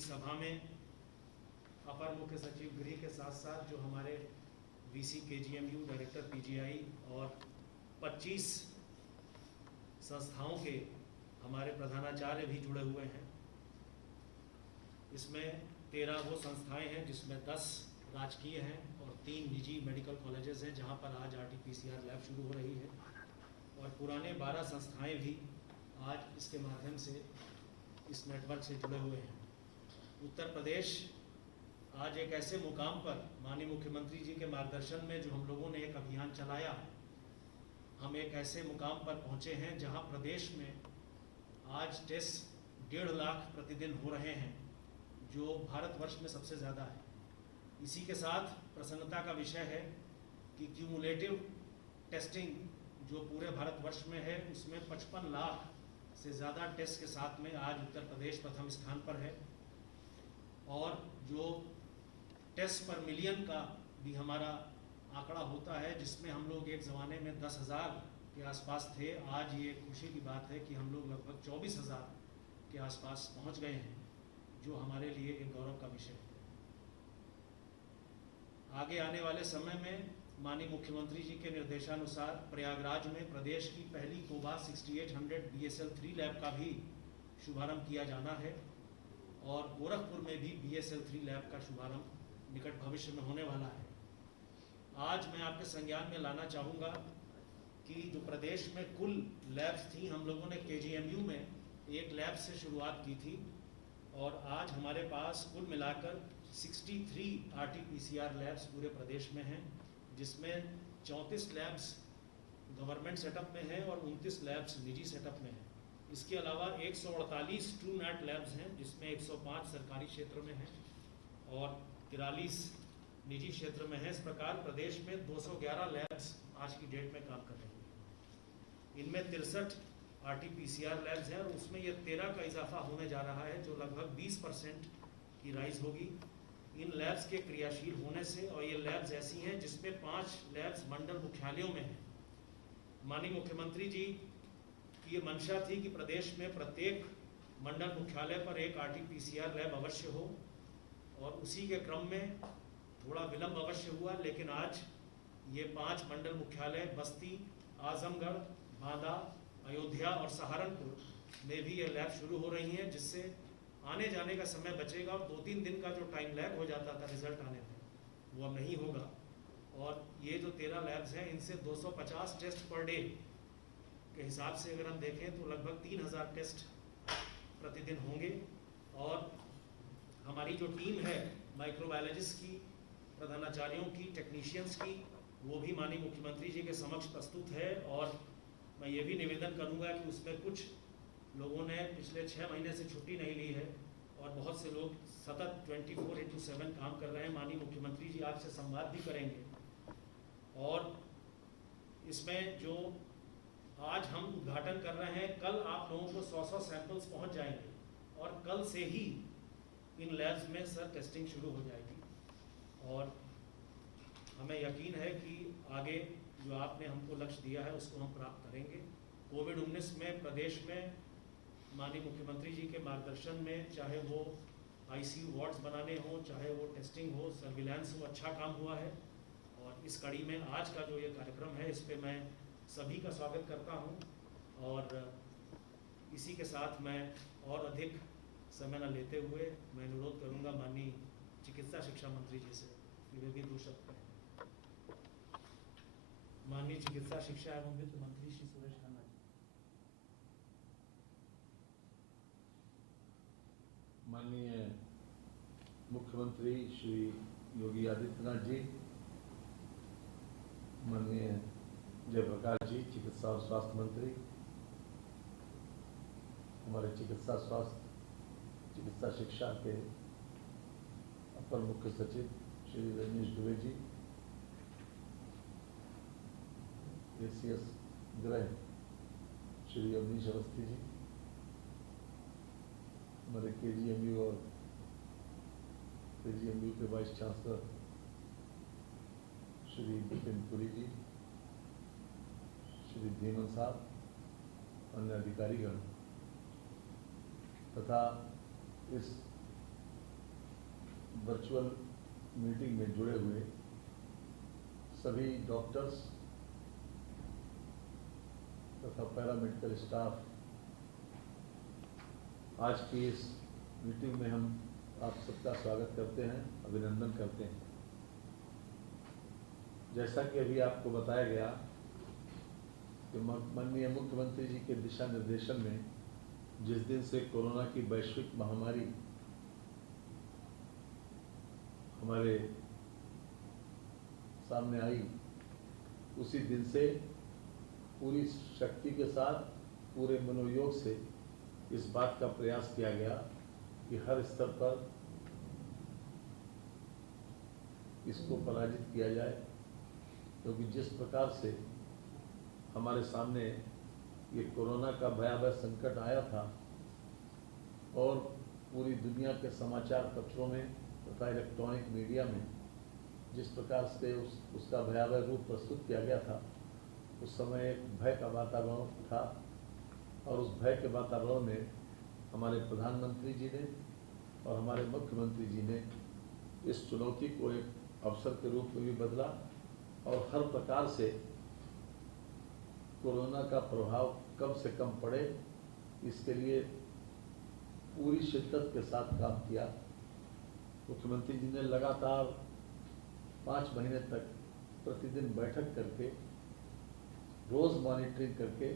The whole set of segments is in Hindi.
इस सभा में अपर मुख्य सचिव गृह के साथ साथ जो हमारे वीसी केजीएमयू, डायरेक्टर पीजीआई और 25 संस्थाओं के हमारे प्रधानाचार्य भी जुड़े हुए हैं। इसमें 13 वो संस्थाएं हैं जिसमें 10 राजकीय हैं और 3 निजी मेडिकल कॉलेजेस हैं जहां पर आज RT-PCR लैब शुरू हो रही है, और पुराने 12 संस्थाएं भी आज इसके माध्यम से इस नेटवर्क से जुड़े हुए हैं। उत्तर प्रदेश आज एक ऐसे मुकाम पर माननीय मुख्यमंत्री जी के मार्गदर्शन में जो हम लोगों ने एक अभियान चलाया, हम एक ऐसे मुकाम पर पहुंचे हैं जहां प्रदेश में आज टेस्ट 1.5 लाख प्रतिदिन हो रहे हैं, जो भारतवर्ष में सबसे ज़्यादा है। इसी के साथ प्रसन्नता का विषय है कि क्यूमुलेटिव टेस्टिंग जो पूरे भारतवर्ष में है उसमें 55 लाख से ज़्यादा टेस्ट के साथ में आज उत्तर प्रदेश प्रथम स्थान पर है। और जो टेस्ट पर मिलियन का भी हमारा आंकड़ा होता है, जिसमें हम लोग एक ज़माने में 10,000 के आसपास थे, आज ये खुशी की बात है कि हम लोग लगभग 24,000 के आसपास पहुंच गए हैं, जो हमारे लिए एक गौरव का विषय है। आगे आने वाले समय में माननीय मुख्यमंत्री जी के निर्देशानुसार प्रयागराज में प्रदेश की पहली कोवाक्स 6800 BSL-3 लैब का भी शुभारंभ किया जाना है, और गोरखपुर में भी BSL-3 लैब का शुभारंभ निकट भविष्य में होने वाला है। आज मैं आपके संज्ञान में लाना चाहूँगा कि जो प्रदेश में कुल लैब्स थी, हम लोगों ने KGMU में एक लैब से शुरुआत की थी, और आज हमारे पास कुल मिलाकर 63 RT-PCR लैब्स पूरे प्रदेश में हैं, जिसमें 34 लैब्स गवर्नमेंट सेटअप में हैं और 29 लैब्स निजी सेटअप में हैं। इसके अलावा 148 TrueNAT लैब्स हैं, जिसमें 105 सरकारी क्षेत्र में हैं और 43 निजी क्षेत्र में हैं। इस प्रकार प्रदेश में 211 लैब्स आज की डेट में काम कर रही हैं। इनमें 63 RT-PCR लैब्स हैं और उसमें ये 13 का इजाफा होने जा रहा है, जो लगभग 20% की राइज होगी इन लैब्स के क्रियाशील होने से। और ये लैब्स ऐसी हैं जिसमें 5 लैब्स मंडल मुख्यालयों में हैं। माननीय मुख्यमंत्री जी की ये मंशा थी कि प्रदेश में प्रत्येक मंडल मुख्यालय पर एक RT-PCR लैब अवश्य हो, और उसी के क्रम में थोड़ा विलंब अवश्य हुआ, लेकिन आज ये 5 मंडल मुख्यालय बस्ती, आजमगढ़, बांदा, अयोध्या और सहारनपुर में भी ये लैब शुरू हो रही हैं, जिससे आने जाने का समय बचेगा और 2-3 दिन का जो टाइम लैग हो जाता था रिजल्ट आने में, वो अब नहीं होगा। और ये जो 13 लैब्स हैं, इनसे 250 टेस्ट पर डे के हिसाब से अगर हम देखें तो लगभग 3,000 टेस्ट प्रतिदिन होंगे। और हमारी जो टीम है माइक्रोबायोलॉजिस्ट की, प्रधानाचार्यों की, टेक्नीशियंस की, वो भी माननीय मुख्यमंत्री जी के समक्ष प्रस्तुत है। और मैं ये भी निवेदन करूंगा कि उसमें कुछ लोगों ने पिछले 6 महीने से छुट्टी नहीं ली है, और बहुत से लोग सतत 24/7 काम कर रहे हैं। माननीय मुख्यमंत्री जी आपसे संवाद भी करेंगे, और इसमें जो आज हम उद्घाटन कर रहे हैं, कल आप लोगों को 100 सैंपल्स पहुंच जाएंगे, और कल से ही इन लैब्स में सर टेस्टिंग शुरू हो जाएगी। और हमें यकीन है कि आगे जो आपने हमको लक्ष्य दिया है उसको हम प्राप्त करेंगे। कोविड-19 में प्रदेश में माननीय मुख्यमंत्री जी के मार्गदर्शन में, चाहे वो ICU वार्ड्स बनाने हो, चाहे वो टेस्टिंग हो, सर्विलांस हो, अच्छा काम हुआ है। और इस कड़ी में आज का जो ये कार्यक्रम है, इस पे मैं सभी का स्वागत करता हूं। और इसी के साथ मैं और अधिक समय न लेते हुए मैं अनुरोध करूंगा माननीय चिकित्सा शिक्षा मंत्री जी से कि वे भी 2 शब्द कहें। माननीय चिकित्सा शिक्षा एवं वित्त मंत्री श्री सुरेश खन्ना जी। माननीय मुख्यमंत्री श्री योगी आदित्यनाथ जी, माननीय जयप्रकाश जी, चिकित्सा और स्वास्थ्य मंत्री, हमारे चिकित्सा शिक्षा के अपर मुख्य सचिव श्री रजनीश दुबे जी, ACS गृह श्री अवनीश अवस्थी जी, हमारे KGMU और KGMU के वाइस चांसलर श्री बिपिन पुरी जी, श्री धीमन साहब, अन्य अधिकारीगण तथा इस वर्चुअल मीटिंग में जुड़े हुए सभी डॉक्टर्स तथा पैरामेडिकल स्टाफ, आज की इस मीटिंग में हम आप सबका स्वागत करते हैं, अभिनंदन करते हैं। जैसा कि अभी आपको बताया गया कि माननीय मुख्यमंत्री जी के दिशा निर्देशन में जिस दिन से कोरोना की वैश्विक महामारी हमारे सामने आई, उसी दिन से पूरी शक्ति के साथ, पूरे मनोयोग से इस बात का प्रयास किया गया कि हर स्तर पर इसको पराजित किया जाए, क्योंकि जिस प्रकार से हमारे सामने ये कोरोना का भयावह संकट आया था और पूरी दुनिया के समाचार पत्रों में तथा इलेक्ट्रॉनिक मीडिया में जिस प्रकार से उसका भयावह रूप प्रस्तुत किया गया था, उस समय एक भय का वातावरण था और उस भय के वातावरण में हमारे प्रधानमंत्री जी ने और हमारे मुख्यमंत्री जी ने इस चुनौती को एक अवसर के रूप में भी बदला और हर प्रकार से कोरोना का प्रभाव कम से कम पड़े, इसके लिए पूरी शिद्दत के साथ काम किया। मुख्यमंत्री जी ने लगातार 5 महीने तक प्रतिदिन बैठक करके, रोज मॉनिटरिंग करके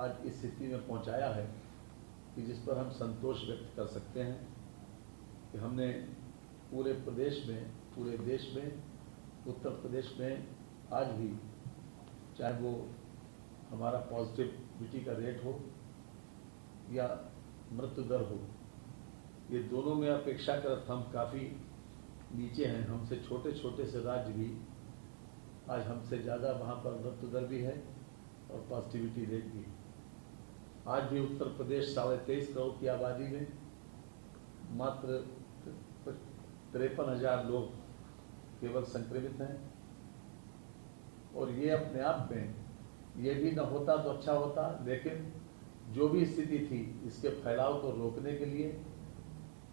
आज इस स्थिति में पहुंचाया है कि जिस पर हम संतोष व्यक्त कर सकते हैं कि हमने पूरे प्रदेश में, पूरे देश में, उत्तर प्रदेश में आज भी, चाहे वो हमारा पॉजिटिविटी का रेट हो या मृत्यु दर हो, ये दोनों में अपेक्षाकृत हम काफ़ी नीचे हैं। हमसे छोटे छोटे से राज्य भी आज हमसे ज़्यादा वहाँ पर मृत्यु दर भी है और पॉजिटिविटी रेट भी। आज भी उत्तर प्रदेश 23.5 करोड़ की आबादी में मात्र 53,000 लोग केवल संक्रमित हैं और ये अपने आप में ये भी न होता तो अच्छा होता, लेकिन जो भी स्थिति थी इसके फैलाव को रोकने के लिए,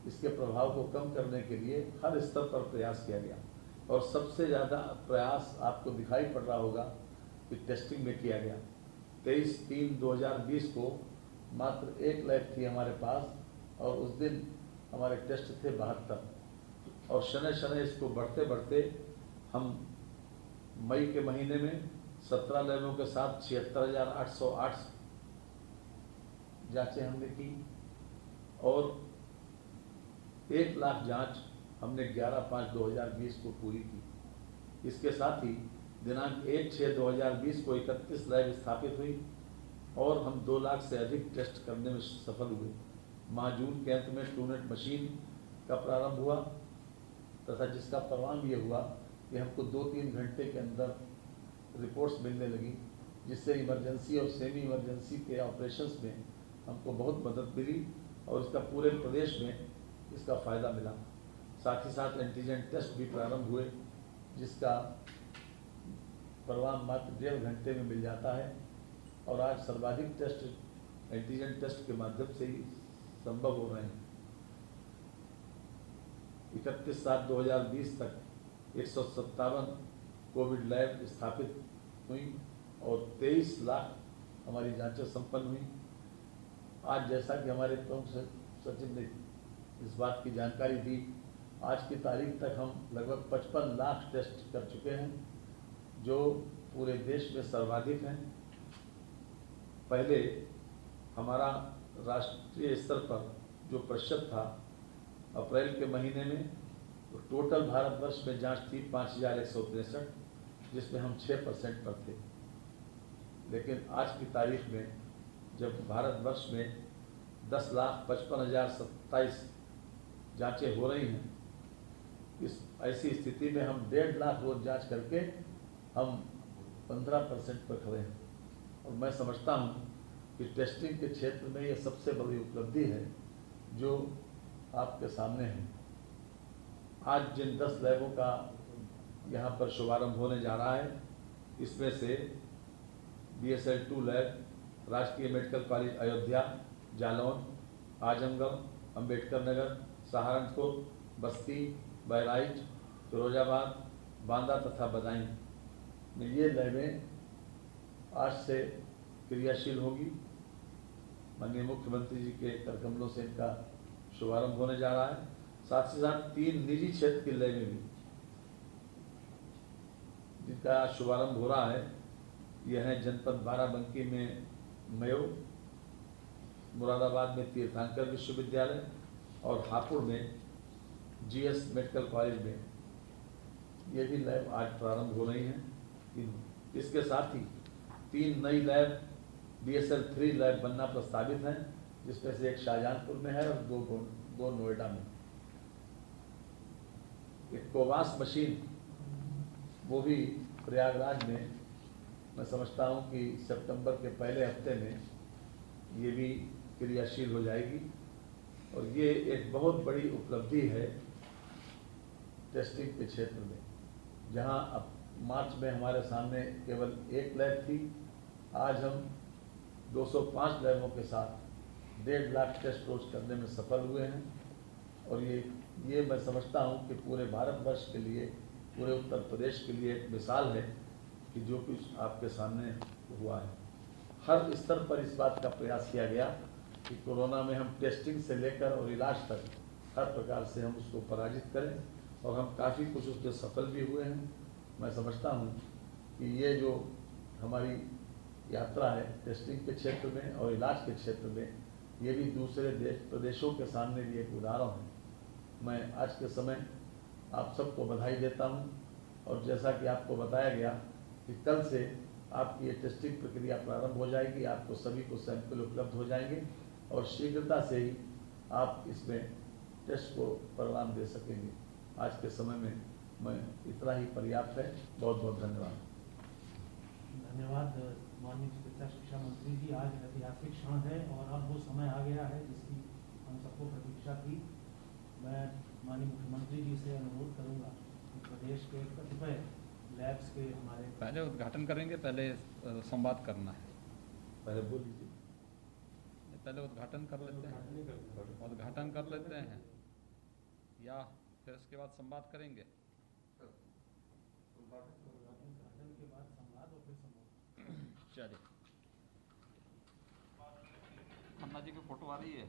इसके प्रभाव को कम करने के लिए हर स्तर पर प्रयास किया गया और सबसे ज़्यादा प्रयास आपको दिखाई पड़ रहा होगा कि टेस्टिंग में किया गया। 23/3/2020 को मात्र 1 लैब थी हमारे पास और उस दिन हमारे टेस्ट थे 72 और शनै शनै इसको बढ़ते बढ़ते हम मई के महीने में 17 लैबों के साथ 76,808 जांचें हमने की और 1 लाख जांच हमने 11/5/2020 को पूरी की। इसके साथ ही दिनांक 1/6/2020 को 31 लैब स्थापित हुई और हम 2 लाख से अधिक टेस्ट करने में सफल हुए। माह जून के अंत में ट्रूनेट मशीन का प्रारंभ हुआ तथा जिसका परिणाम ये हुआ कि हमको 2-3 घंटे के अंदर रिपोर्ट्स मिलने लगी, जिससे इमरजेंसी और सेमी इमरजेंसी के ऑपरेशंस में हमको बहुत मदद मिली और इसका पूरे प्रदेश में इसका फ़ायदा मिला। साथ ही साथ एंटीजन टेस्ट भी प्रारंभ हुए, जिसका परिणाम मात्र 1.5 घंटे में मिल जाता है और आज सर्वाधिक टेस्ट एंटीजन टेस्ट के माध्यम से ही संभव हो रहे हैं। 31/7/2020 तक 157 कोविड लैब स्थापित हुई और 23 लाख हमारी जांचें संपन्न हुई। आज जैसा कि हमारे प्रमुख सचिव ने इस बात की जानकारी दी, आज की तारीख तक हम लगभग 55 लाख टेस्ट कर चुके हैं, जो पूरे देश में सर्वाधिक हैं। पहले हमारा राष्ट्रीय स्तर पर जो प्रतिशत था अप्रैल के महीने में, तो टोटल भारतवर्ष में जांच थी 5,163, जिसमें हम 6% पर थे। लेकिन आज की तारीख में जब भारतवर्ष में 10,55,027 जांचें हो रही हैं, इस ऐसी स्थिति में हम 1.5 लाख रोज जांच करके हम 15% पर खड़े हैं और मैं समझता हूं कि टेस्टिंग के क्षेत्र में ये सबसे बड़ी उपलब्धि है जो आपके सामने है। आज जिन 10 लैबों का यहाँ पर शुभारंभ होने जा रहा है, इसमें से BSL 2 लैब राजकीय मेडिकल कॉलेज अयोध्या, जालौन, आजमगढ़, अंबेडकर नगर, सहारनपुर, बस्ती, बहराइच, फिरोजाबाद, बांदा तथा बदायूं में ये लैबें आज से क्रियाशील होगी। माननीय मुख्यमंत्री जी के करकमलों से इनका शुभारंभ होने जा रहा है। साथ ही साथ 3 निजी क्षेत्र की लैबें भी जिनका शुभारंभ हो रहा है। यह है जनपद बाराबंकी में मयो, मुरादाबाद में तीर्थंकर विश्वविद्यालय और हापुड़ में जीएस मेडिकल कॉलेज में ये भी लैब आज प्रारंभ हो रही हैं। इसके साथ ही 3 नई लैब BSL 3 लैब बनना प्रस्तावित है, जिसमें से एक शाहजहांपुर में है और दो नोएडा में। एक कोवास मशीन वो भी प्रयागराज में, मैं समझता हूं कि सितंबर के पहले हफ्ते में ये भी क्रियाशील हो जाएगी। और ये एक बहुत बड़ी उपलब्धि है टेस्टिंग के क्षेत्र में, जहां अब मार्च में हमारे सामने केवल 1 लैब थी। आज हम 205 लैबों के साथ 1.5 लाख टेस्ट रोज करने में सफल हुए हैं। और ये मैं समझता हूं कि पूरे भारतवर्ष के लिए, पूरे उत्तर प्रदेश के लिए एक मिसाल है कि जो कुछ आपके सामने हुआ है। हर स्तर पर इस बात का प्रयास किया गया कि कोरोना में हम टेस्टिंग से लेकर और इलाज तक हर प्रकार से हम उसको पराजित करें, और हम काफ़ी कुछ उसमें सफल भी हुए हैं। मैं समझता हूं कि ये जो हमारी यात्रा है टेस्टिंग के क्षेत्र में और इलाज के क्षेत्र में, ये भी दूसरे प्रदेशों के सामने भी एक उदाहरण है। मैं आज के समय आप सबको बधाई देता हूं, और जैसा कि आपको बताया गया कि कल से आपकी ये टेस्टिंग प्रक्रिया प्रारंभ हो जाएगी। आपको सभी को सैंपल उपलब्ध हो जाएंगे और शीघ्रता से ही आप इसमें टेस्ट को परिणाम दे सकेंगे। आज के समय में मैं इतना ही पर्याप्त है। बहुत बहुत धन्यवाद। धन्यवाद माननीय चिकित्सा शिक्षा मंत्री जी। आज ऐतिहासिक क्षण है और अब वो समय आ गया है जिसकी हम सबको प्रतीक्षा थी। मैं माननीय मुख्यमंत्री जी से अनुरोध करूंगा कि प्रदेश के कतिपय लैब्स के हमारे पहले उद्घाटन करेंगे, पहले संवाद करना है। पहले बोल लीजिए। पहले उद्घाटन कर लेते हैं, उद्घाटन कर लेते हैं या फिर उसके बाद संवाद करेंगे। उद्घाटन के बाद संवाद और फिर संवाद। चलिए, खन्ना जी की फोटो आ रही है।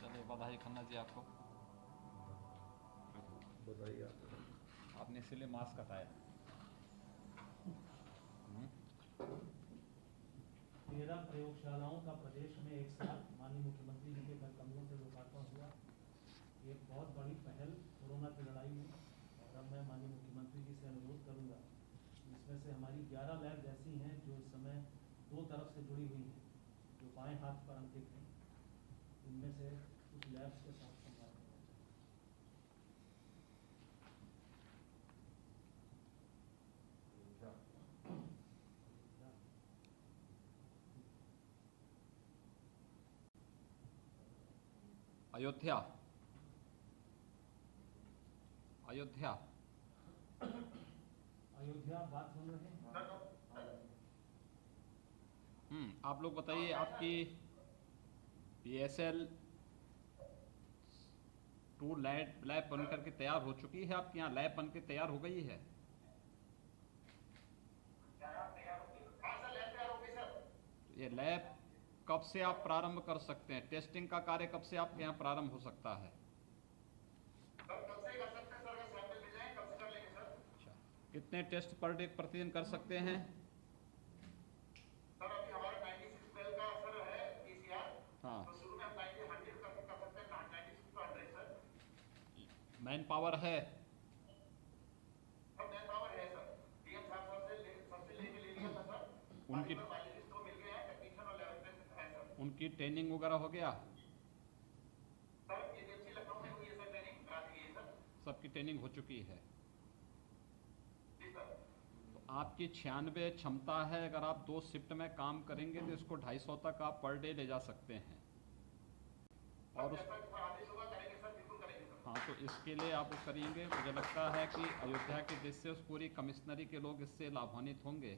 चलिए, बधाई खन्ना जी आपको। बताइए आपने इसीलिए मास्क हटाया। 13 प्रयोगशालाओं का प्रदेश में एक साथ माननीय मुख्यमंत्री जी के करकमलों से लोकार्पण हुआ। ये एक बहुत बड़ी पहल कोरोना की लड़ाई में। और अब मैं माननीय मुख्यमंत्री जी से अनुरोध करूंगा, इसमें से हमारी 11 लैब ऐसी हैं जो इस समय 2 तरफ से जुड़ी हुई हैं, जो बाएं हाथ पर अंकित हैं। इनमें से कुछ लैब्स के साथ संवाद करना चाहिए। अयोध्या, अयोध्या, अयोध्या बात सुन रहे हैं? आप लोग बताइए, आपकी BSL 2 लैब बन करके तैयार हो चुकी है? आपके यहाँ लैब बन के तैयार हो गई है? ये लैब कब से आप प्रारंभ कर सकते हैं? टेस्टिंग का कार्य कब से आपके यहाँ प्रारंभ हो सकता है? अच्छा, कितने टेस्ट पर डे प्रतिदिन कर सकते हैं? हाँ, मैन पावर है? उनकी उनकी ट्रेनिंग वगैरह हो गया? सबकी ट्रेनिंग हो चुकी है। तो आपकी 96 क्षमता है। अगर आप 2 शिफ्ट में काम करेंगे तो इसको 250 तक आप पर डे ले जा सकते हैं। और हाँ, तो इसके लिए आप वो करेंगे। मुझे लगता है कि अयोध्या की दृष्टि से उस पूरी कमिश्नरी के लोग इससे लाभान्वित होंगे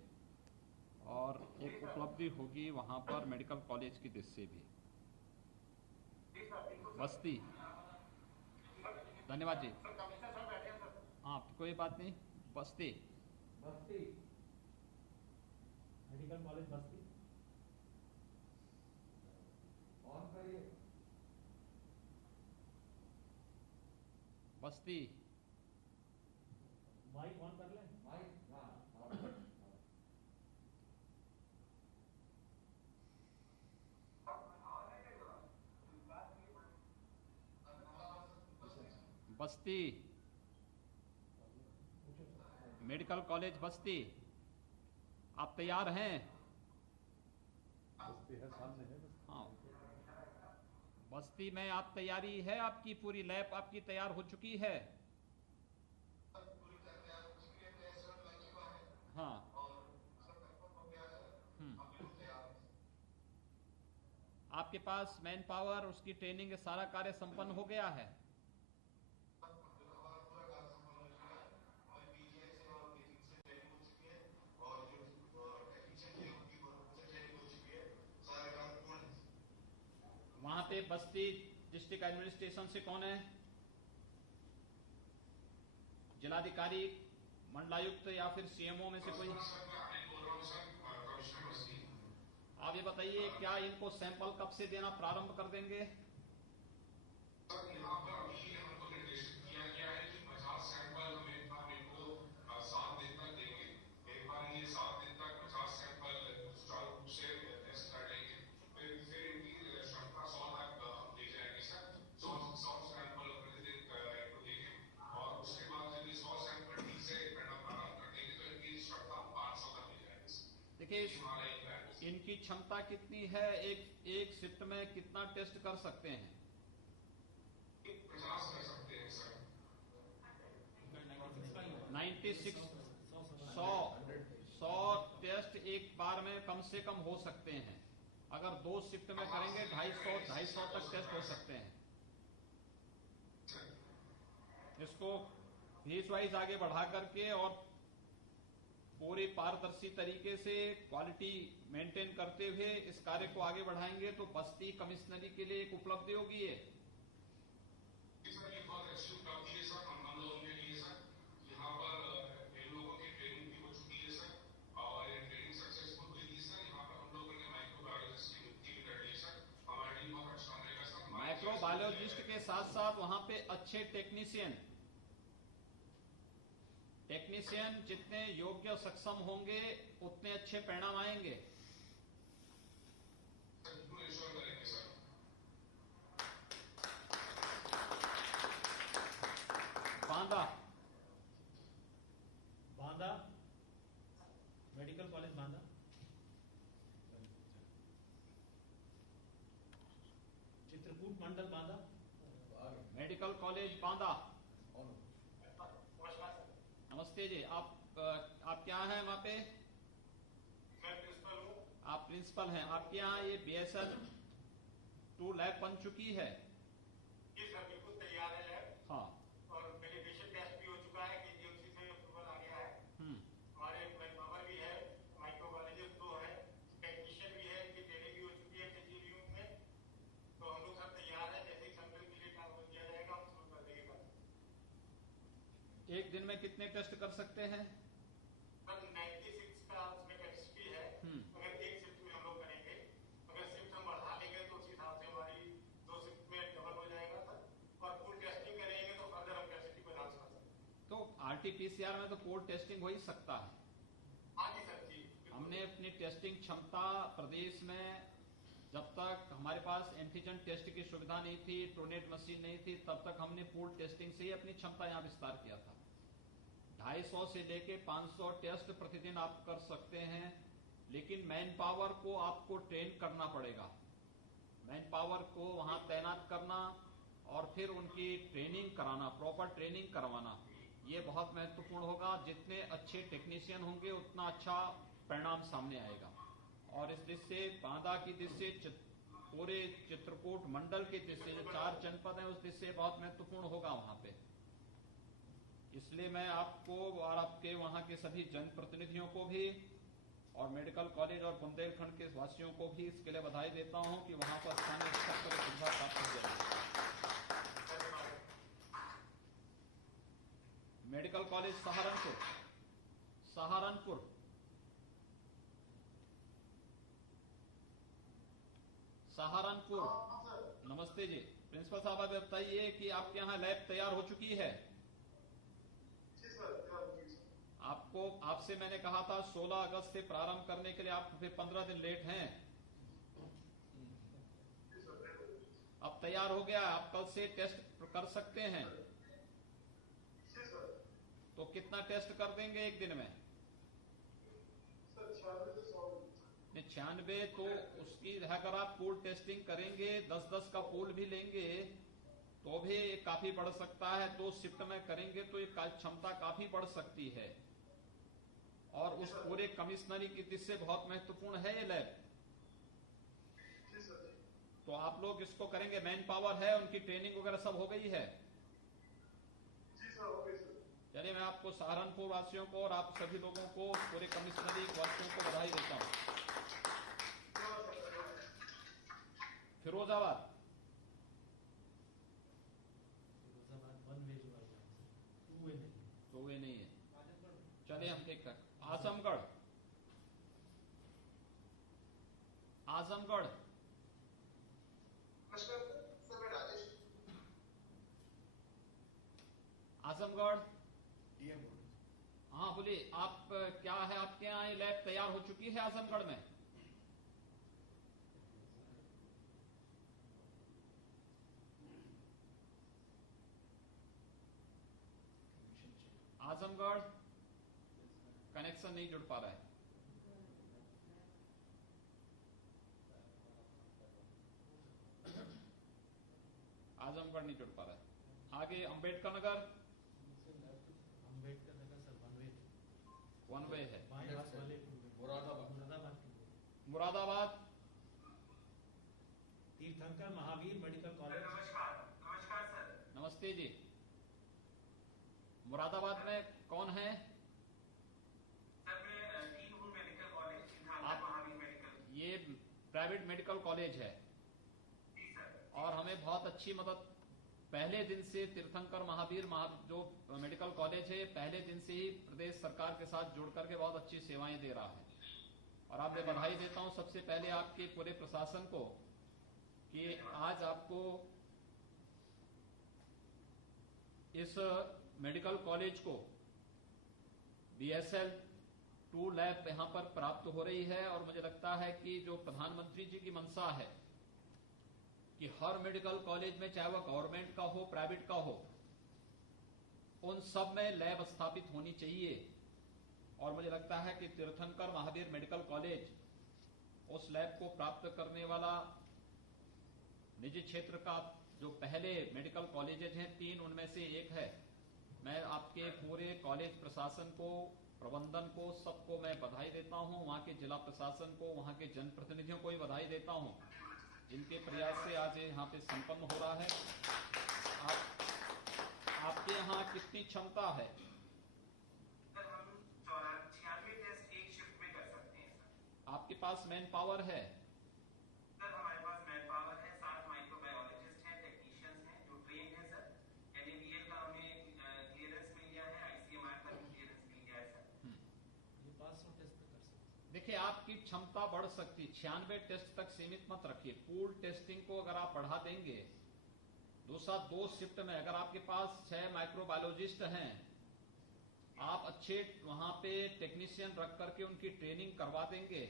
और एक उपलब्धि होगी वहाँ पर मेडिकल कॉलेज की दृष्टि से भी। बस्ती, धन्यवाद जी। हाँ, कोई बात नहीं। बस्ती medical college Basti Basti mic on कर लें। बस्ती मेडिकल कॉलेज बस्ती, आप तैयार हैं? बस्ती है, सामने है। हाँ, बस्ती में आप तैयारी है? आपकी पूरी लैब आपकी तैयार हो चुकी है? हाँ। आपके पास मैन पावर, उसकी ट्रेनिंग, सारा कार्य संपन्न हो गया है? वहां पे बस्ती डिस्ट्रिक्ट एडमिनिस्ट्रेशन से कौन है? जिलाधिकारी, मंडलायुक्त या फिर सीएमओ में से कोई? आप ये बताइए, क्या इनको सैंपल कब से देना प्रारंभ कर देंगे? देखिए, इनकी क्षमता कितनी है? एक शिफ्ट में कितना टेस्ट कर सकते हैं? 96 100 टेस्ट एक बार में कम से कम हो सकते हैं। अगर 2 शिफ्ट में करेंगे 250 तक टेस्ट हो सकते हैं। इसको फेज वाइज आगे बढ़ा करके और पूरी पारदर्शी तरीके से क्वालिटी मेंटेन करते हुए इस कार्य को आगे बढ़ाएंगे तो बस्ती कमिश्नरी के लिए एक उपलब्धि होगी। ये माइक्रोबायोलॉजिस्ट के साथ साथ वहां पे अच्छे टेक्नीशियन जितने योग्य सक्षम होंगे उतने अच्छे परिणाम आएंगे। बांदा मेडिकल कॉलेज बांदा, चित्रकूट मंडल बांदा, मेडिकल कॉलेज बांदा। नमस्ते जी, आप क्या हैं वहाँ पे? मैं प्रिंसिपल हूँ। आप प्रिंसिपल हैं। आपके यहाँ ये BSL 2 लैब बन चुकी है? जी सर, बिल्कुल तैयार है लैब। हाँ। और वेरिफिकेशन टेस्ट भी हो चुका है कि GMC से अप्रूवल आ गया है। हमारे मैन पावर भी है, माइक्रोबायोलॉजिस्ट 2 है, टेक्नीशियन भी है, इनकी ट्रेनिंग भी हो चुकी है KGU में। तो हम लोग सब तैयार है। जैसे ही सैंपल के लिए ट्रांसफर किया जाएगा हम शुरू कर देंगे। एक दिन में कितने टेस्ट कर सकते हैं? सर 96 का उसमें कैपेसिटी है। अगर एक शिफ्ट में हम लोग करेंगे, अगर शिफ्ट हम बढ़ा लेंगे तो उस हिसाब से हमारी 2 शिफ्ट में डबल हो जाएगा सर। और फुल टेस्टिंग करेंगे तो फर्दर हम कैपेसिटी बढ़ा सकते हैं। तो RT-PCR में तो पूल टेस्टिंग हो ही सकता है। हाँ जी सर जी। हमने अपनी टेस्टिंग क्षमता प्रदेश में, जब तक हमारे पास एंटीजन टेस्ट की सुविधा नहीं थी, ट्रूनेट मशीन नहीं थी, तब तक हमने पूल टेस्टिंग से ही अपनी क्षमता यहाँ विस्तार किया था। 250 से लेके 500 टेस्ट प्रतिदिन आप कर सकते हैं, लेकिन मैन पावर को आपको ट्रेन करना पड़ेगा। मैन पावर को वहां तैनात करना और फिर उनकी ट्रेनिंग कराना, प्रॉपर ट्रेनिंग करवाना, ये बहुत महत्वपूर्ण होगा। जितने अच्छे टेक्नीशियन होंगे उतना अच्छा परिणाम सामने आएगा। और इस दृष्टि से बांदा की दृष्टि से पूरे चित्रकूट मंडल के दृष्टि जो 4 जनपद हैं उस दृष्टि से बहुत महत्वपूर्ण होगा वहां पे। इसलिए मैं आपको और आपके वहां के सभी जनप्रतिनिधियों को भी और मेडिकल कॉलेज और बुंदेलखंड के वासियों को भी इसके लिए बधाई देता हूं कि वहां पर स्थानीय स्तर पर सुविधा प्राप्त हो जाएगी। मेडिकल कॉलेज सहारनपुर नमस्ते जी। प्रिंसिपल साहब आप बताइए कि आपके यहाँ लैब तैयार हो चुकी है? आपसे मैंने कहा था 16 अगस्त से प्रारंभ करने के लिए, आप फिर 15 दिन लेट हैं। अब तैयार हो गया, आप कल से टेस्ट कर सकते हैं। तो कितना टेस्ट कर देंगे एक दिन में? 96। तो उसकी अगर आप पूल टेस्टिंग करेंगे, 10-10 का पूल भी लेंगे तो भी काफी बढ़ सकता है। 2 शिफ्ट में करेंगे तो ये क्षमता काफी बढ़ सकती है और उस पूरे कमिश्नरी की दृष्टि से बहुत महत्वपूर्ण है ये लैब। तो आप लोग इसको करेंगे, मैन पावर है, उनकी ट्रेनिंग वगैरह सब हो गई है? चलिए, मैं आपको सहारनपुर वासियों को और आप सभी लोगों को, पूरे कमिश्नरी वासियों को बधाई देता हूं। फिरोजाबाद 2 वे नहीं है। चलिए हम ठीक कर। आजमगढ़ हाँ बोलिए, आप क्या है, आपके यहाँ ये लैब तैयार हो चुकी है आजमगढ़ में? आजमगढ़ कनेक्शन नहीं जुड़ पा रहा है। आजमगढ़ नहीं जुड़ पा रहा है। आगे अंबेडकर नगर सर 1 वे है। मुरादाबाद तीर्थंकर महावीर मेडिकल कॉलेज। नमस्कार सर। नमस्ते जी। मुरादाबाद में कौन है? सर मैं डीन हूं मेडिकल कॉलेज, तीर्थंकर महावीर मेडिकल। ये प्राइवेट मेडिकल कॉलेज है जी सर। और हमें बहुत अच्छी मदद पहले दिन से तीर्थंकर महावीर जो मेडिकल कॉलेज है पहले दिन से ही प्रदेश सरकार के साथ जुड़ करके बहुत अच्छी सेवाएं दे रहा है और आप मैं बधाई देता हूं सबसे पहले आपके पूरे प्रशासन को कि आज आपको इस मेडिकल कॉलेज को BSL 2 लैब यहां पर प्राप्त हो रही है। और मुझे लगता है कि जो प्रधानमंत्री जी की मंशा है कि हर मेडिकल कॉलेज में, चाहे वह गवर्नमेंट का हो प्राइवेट का हो, उन सब में लैब स्थापित होनी चाहिए। और मुझे लगता है कि तीर्थंकर महावीर मेडिकल कॉलेज उस लैब को प्राप्त करने वाला निजी क्षेत्र का जो पहले मेडिकल कॉलेजेज हैं 3 उनमें से एक है। मैं आपके पूरे कॉलेज प्रशासन को, प्रबंधन को, सबको मैं बधाई देता हूं। वहां के जिला प्रशासन को, वहां के जनप्रतिनिधियों को भी बधाई देता हूं जिनके प्रयास से आज यहाँ पे संपन्न हो रहा है। आपके यहाँ कितनी क्षमता है? सर हम 96 टेस्ट एक शिफ्ट में कर सकते हैं सर। आपके पास मैन पावर है? सर हमारे पास मैन पावर है, 7 माइक्रोबायोलॉजिस्ट हैं, टेक्नीशियंस हैं जो ट्रेन है सर। NABL का हमें क्लियरेंस मिल गया है, ICMR का भी क्लियरेंस मिल गया है सर। ये 500 टेस्ट कर सकते। देखिए, आपकी क्षमता बढ़ सकती, 96 टेस्ट तक सीमित मत रखिए। पूल टेस्टिंग को अगर आप बढ़ा देंगे, दूसरा 2 शिफ्ट में अगर आपके पास 6 माइक्रोबायोलॉजिस्ट हैं, आप अच्छे वहां पे टेक्नीशियन रख करके उनकी ट्रेनिंग करवा देंगे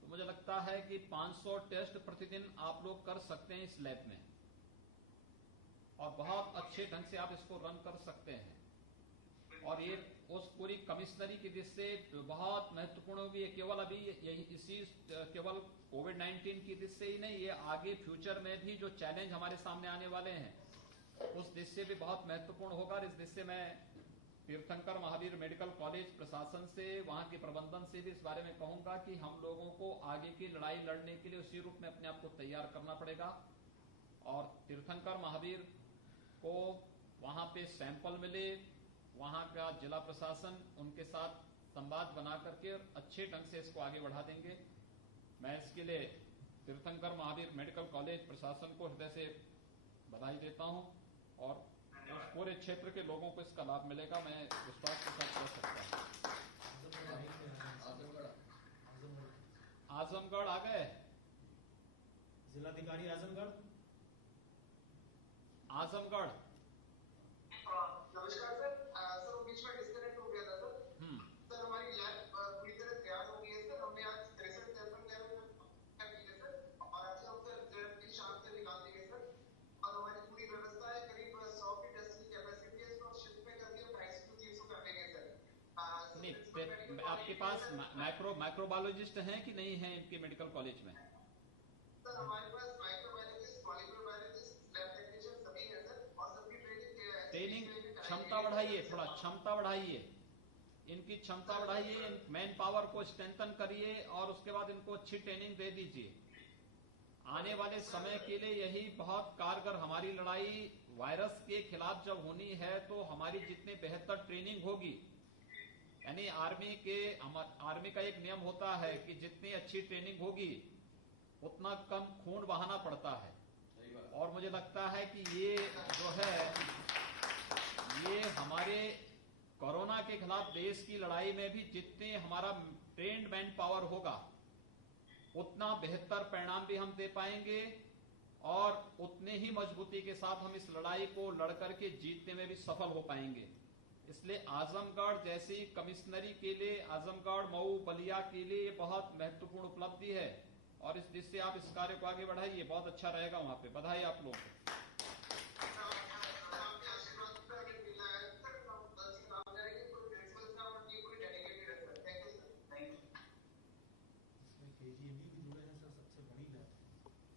तो मुझे लगता है कि 500 टेस्ट प्रतिदिन आप लोग कर सकते हैं इस लैब में और बहुत अच्छे ढंग से आप इसको रन कर सकते हैं। और ये उस पूरी कमिश्नरी की दृष्टि से बहुत महत्वपूर्ण होगी। केवल अभी यही इसी केवल कोविड-19 की दृष्टि से ही नहीं, ये आगे फ्यूचर में भी जो चैलेंज हमारे सामने आने वाले हैं उस दृष्टि से भी बहुत महत्वपूर्ण होगा। और इस दृष्टि से मैं तीर्थंकर महावीर मेडिकल कॉलेज प्रशासन से, वहां के प्रबंधन से भी इस बारे में कहूंगा कि हम लोगों को आगे की लड़ाई लड़ने के लिए उसी रूप में अपने आप को तैयार करना पड़ेगा। और तीर्थंकर महावीर को वहां पे सैंपल मिले, वहां का जिला प्रशासन उनके साथ संवाद बना करके अच्छे ढंग से इसको आगे बढ़ा देंगे। मैं इसके लिए तीर्थंकर महावीर मेडिकल कॉलेज प्रशासन को हृदय से बधाई देता हूं और उस पूरे क्षेत्र के लोगों को इसका लाभ मिलेगा, मैं विश्वास के साथ कह सकता हूं। आजमगढ़ आ गए जिलाधिकारी आजमगढ़। आजमगढ़ नमस्कार सर। सर बीच में डिस्कनेक्ट हो गया था सर। सर हमारी लैब पूरी तरह तैयार हो गई है सर। हमने आज 63 सैंपल किए सर और आज हम सर शाम से निकाल देंगे सर। और हमारी पूरी व्यवस्था है, करीब 100 की टेस्टिंग कैपेसिटी है, इसको शिफ्ट में करके 250 से 300 कर देंगे सर। नहीं, आपके पास माइक्रोबायोलॉजिस्ट हैं कि नहीं है इनके मेडिकल कॉलेज में? सर हमारे पास microbiologist, molecular biologist, lab technician सभी हैं सर और सबकी ट्रेनिंग क्षमता बढ़ाइए, थोड़ा क्षमता बढ़ाइए, इनकी क्षमता बढ़ाइए, मैन पावर को स्ट्रेंथन करिए और उसके बाद इनको अच्छी ट्रेनिंग दे दीजिए। आने वाले समय के लिए यही बहुत कारगर हमारी लड़ाई वायरस के खिलाफ जब होनी है तो हमारी जितनी बेहतर ट्रेनिंग होगी, यानी आर्मी का एक नियम होता है कि जितनी अच्छी ट्रेनिंग होगी उतना कम खून बहाना पड़ता है। और मुझे लगता है कि ये जो है ये हमारे कोरोना के खिलाफ देश की लड़ाई में भी जितने हमारा ट्रेन्ड मैन पावर होगा उतना बेहतर परिणाम भी हम दे पाएंगे और उतने ही मजबूती के साथ हम इस लड़ाई को लड़कर के जीतने में भी सफल हो पाएंगे। इसलिए आजमगढ़ जैसी कमिश्नरी के लिए, आजमगढ़, मऊ, बलिया के लिए बहुत महत्वपूर्ण उपलब्धि है और इस जिससे आप इस कार्य को आगे बढ़ाइए, बहुत अच्छा रहेगा वहां पे। बधाई आप लोगों को।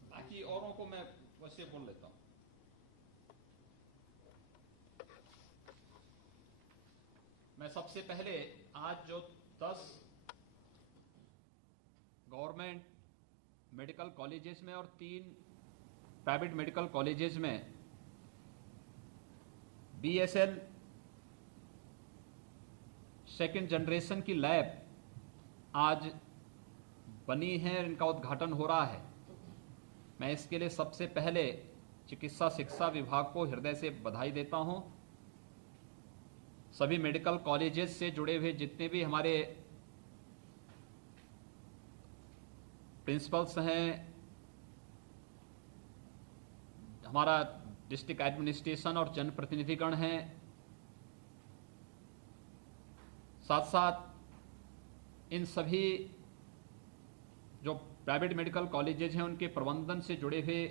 बाकी औरों को मैं वैसे बोल लेता हूं। मैं सबसे पहले आज जो 10 गवर्नमेंट मेडिकल कॉलेजेस में और 3 प्राइवेट मेडिकल कॉलेजेस में BSL सेकेंड जनरेशन की लैब आज बनी है, इनका उद्घाटन हो रहा है। मैं इसके लिए सबसे पहले चिकित्सा शिक्षा विभाग को हृदय से बधाई देता हूं। सभी मेडिकल कॉलेजेस से जुड़े हुए जितने भी हमारे प्रिंसिपल्स हैं, हमारा डिस्ट्रिक्ट एडमिनिस्ट्रेशन और जनप्रतिनिधिगण हैं, साथ साथ इन सभी जो प्राइवेट मेडिकल कॉलेजेस हैं उनके प्रबंधन से जुड़े हुए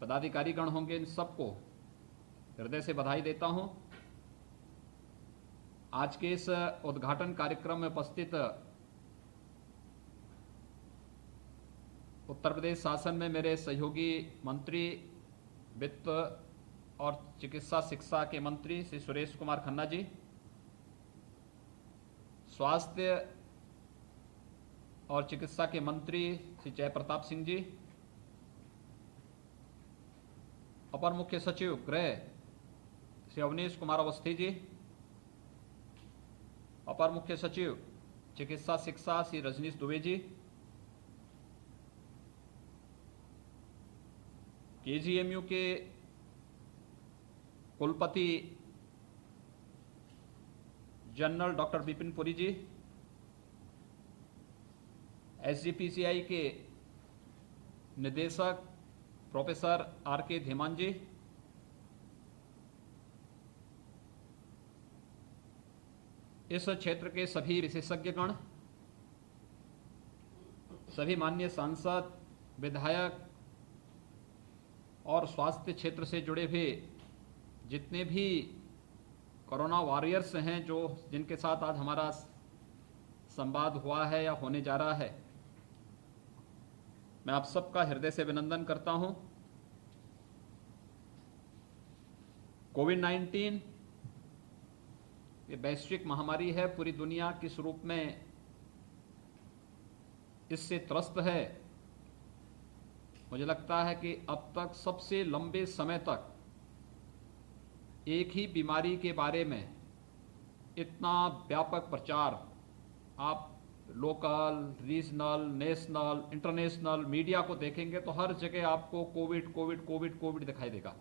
पदाधिकारीगण होंगे, इन सबको हृदय से बधाई देता हूं। आज के इस उद्घाटन कार्यक्रम में उपस्थित उत्तर प्रदेश शासन में मेरे सहयोगी मंत्री वित्त और चिकित्सा शिक्षा के मंत्री श्री सुरेश कुमार खन्ना जी, स्वास्थ्य और चिकित्सा के मंत्री श्री जयप्रताप सिंह जी, अपर मुख्य सचिव गृह श्री अवनीश कुमार अवस्थी जी, अपर मुख्य सचिव चिकित्सा शिक्षा श्री रजनीश दुबे जी, KGMU के कुलपति जनरल डॉक्टर विपिन पुरी जी, SGPCI के निदेशक प्रोफेसर RK धीमान जी, इस क्षेत्र के सभी विशेषज्ञगण, सभी माननीय सांसद, विधायक और स्वास्थ्य क्षेत्र से जुड़े हुए जितने भी कोरोना वॉरियर्स हैं जो जिनके साथ आज हमारा संवाद हुआ है या होने जा रहा है, मैं आप सबका हृदय से अभिनंदन करता हूं। कोविड-19 ये वैश्विक महामारी है, पूरी दुनिया किस रूप में इससे त्रस्त है। मुझे लगता है कि अब तक सबसे लंबे समय तक एक ही बीमारी के बारे में इतना व्यापक प्रचार आप local, regional, national, international media को देखेंगे तो हर जगह आपको कोविड कोविड कोविड कोविड दिखाई देगा।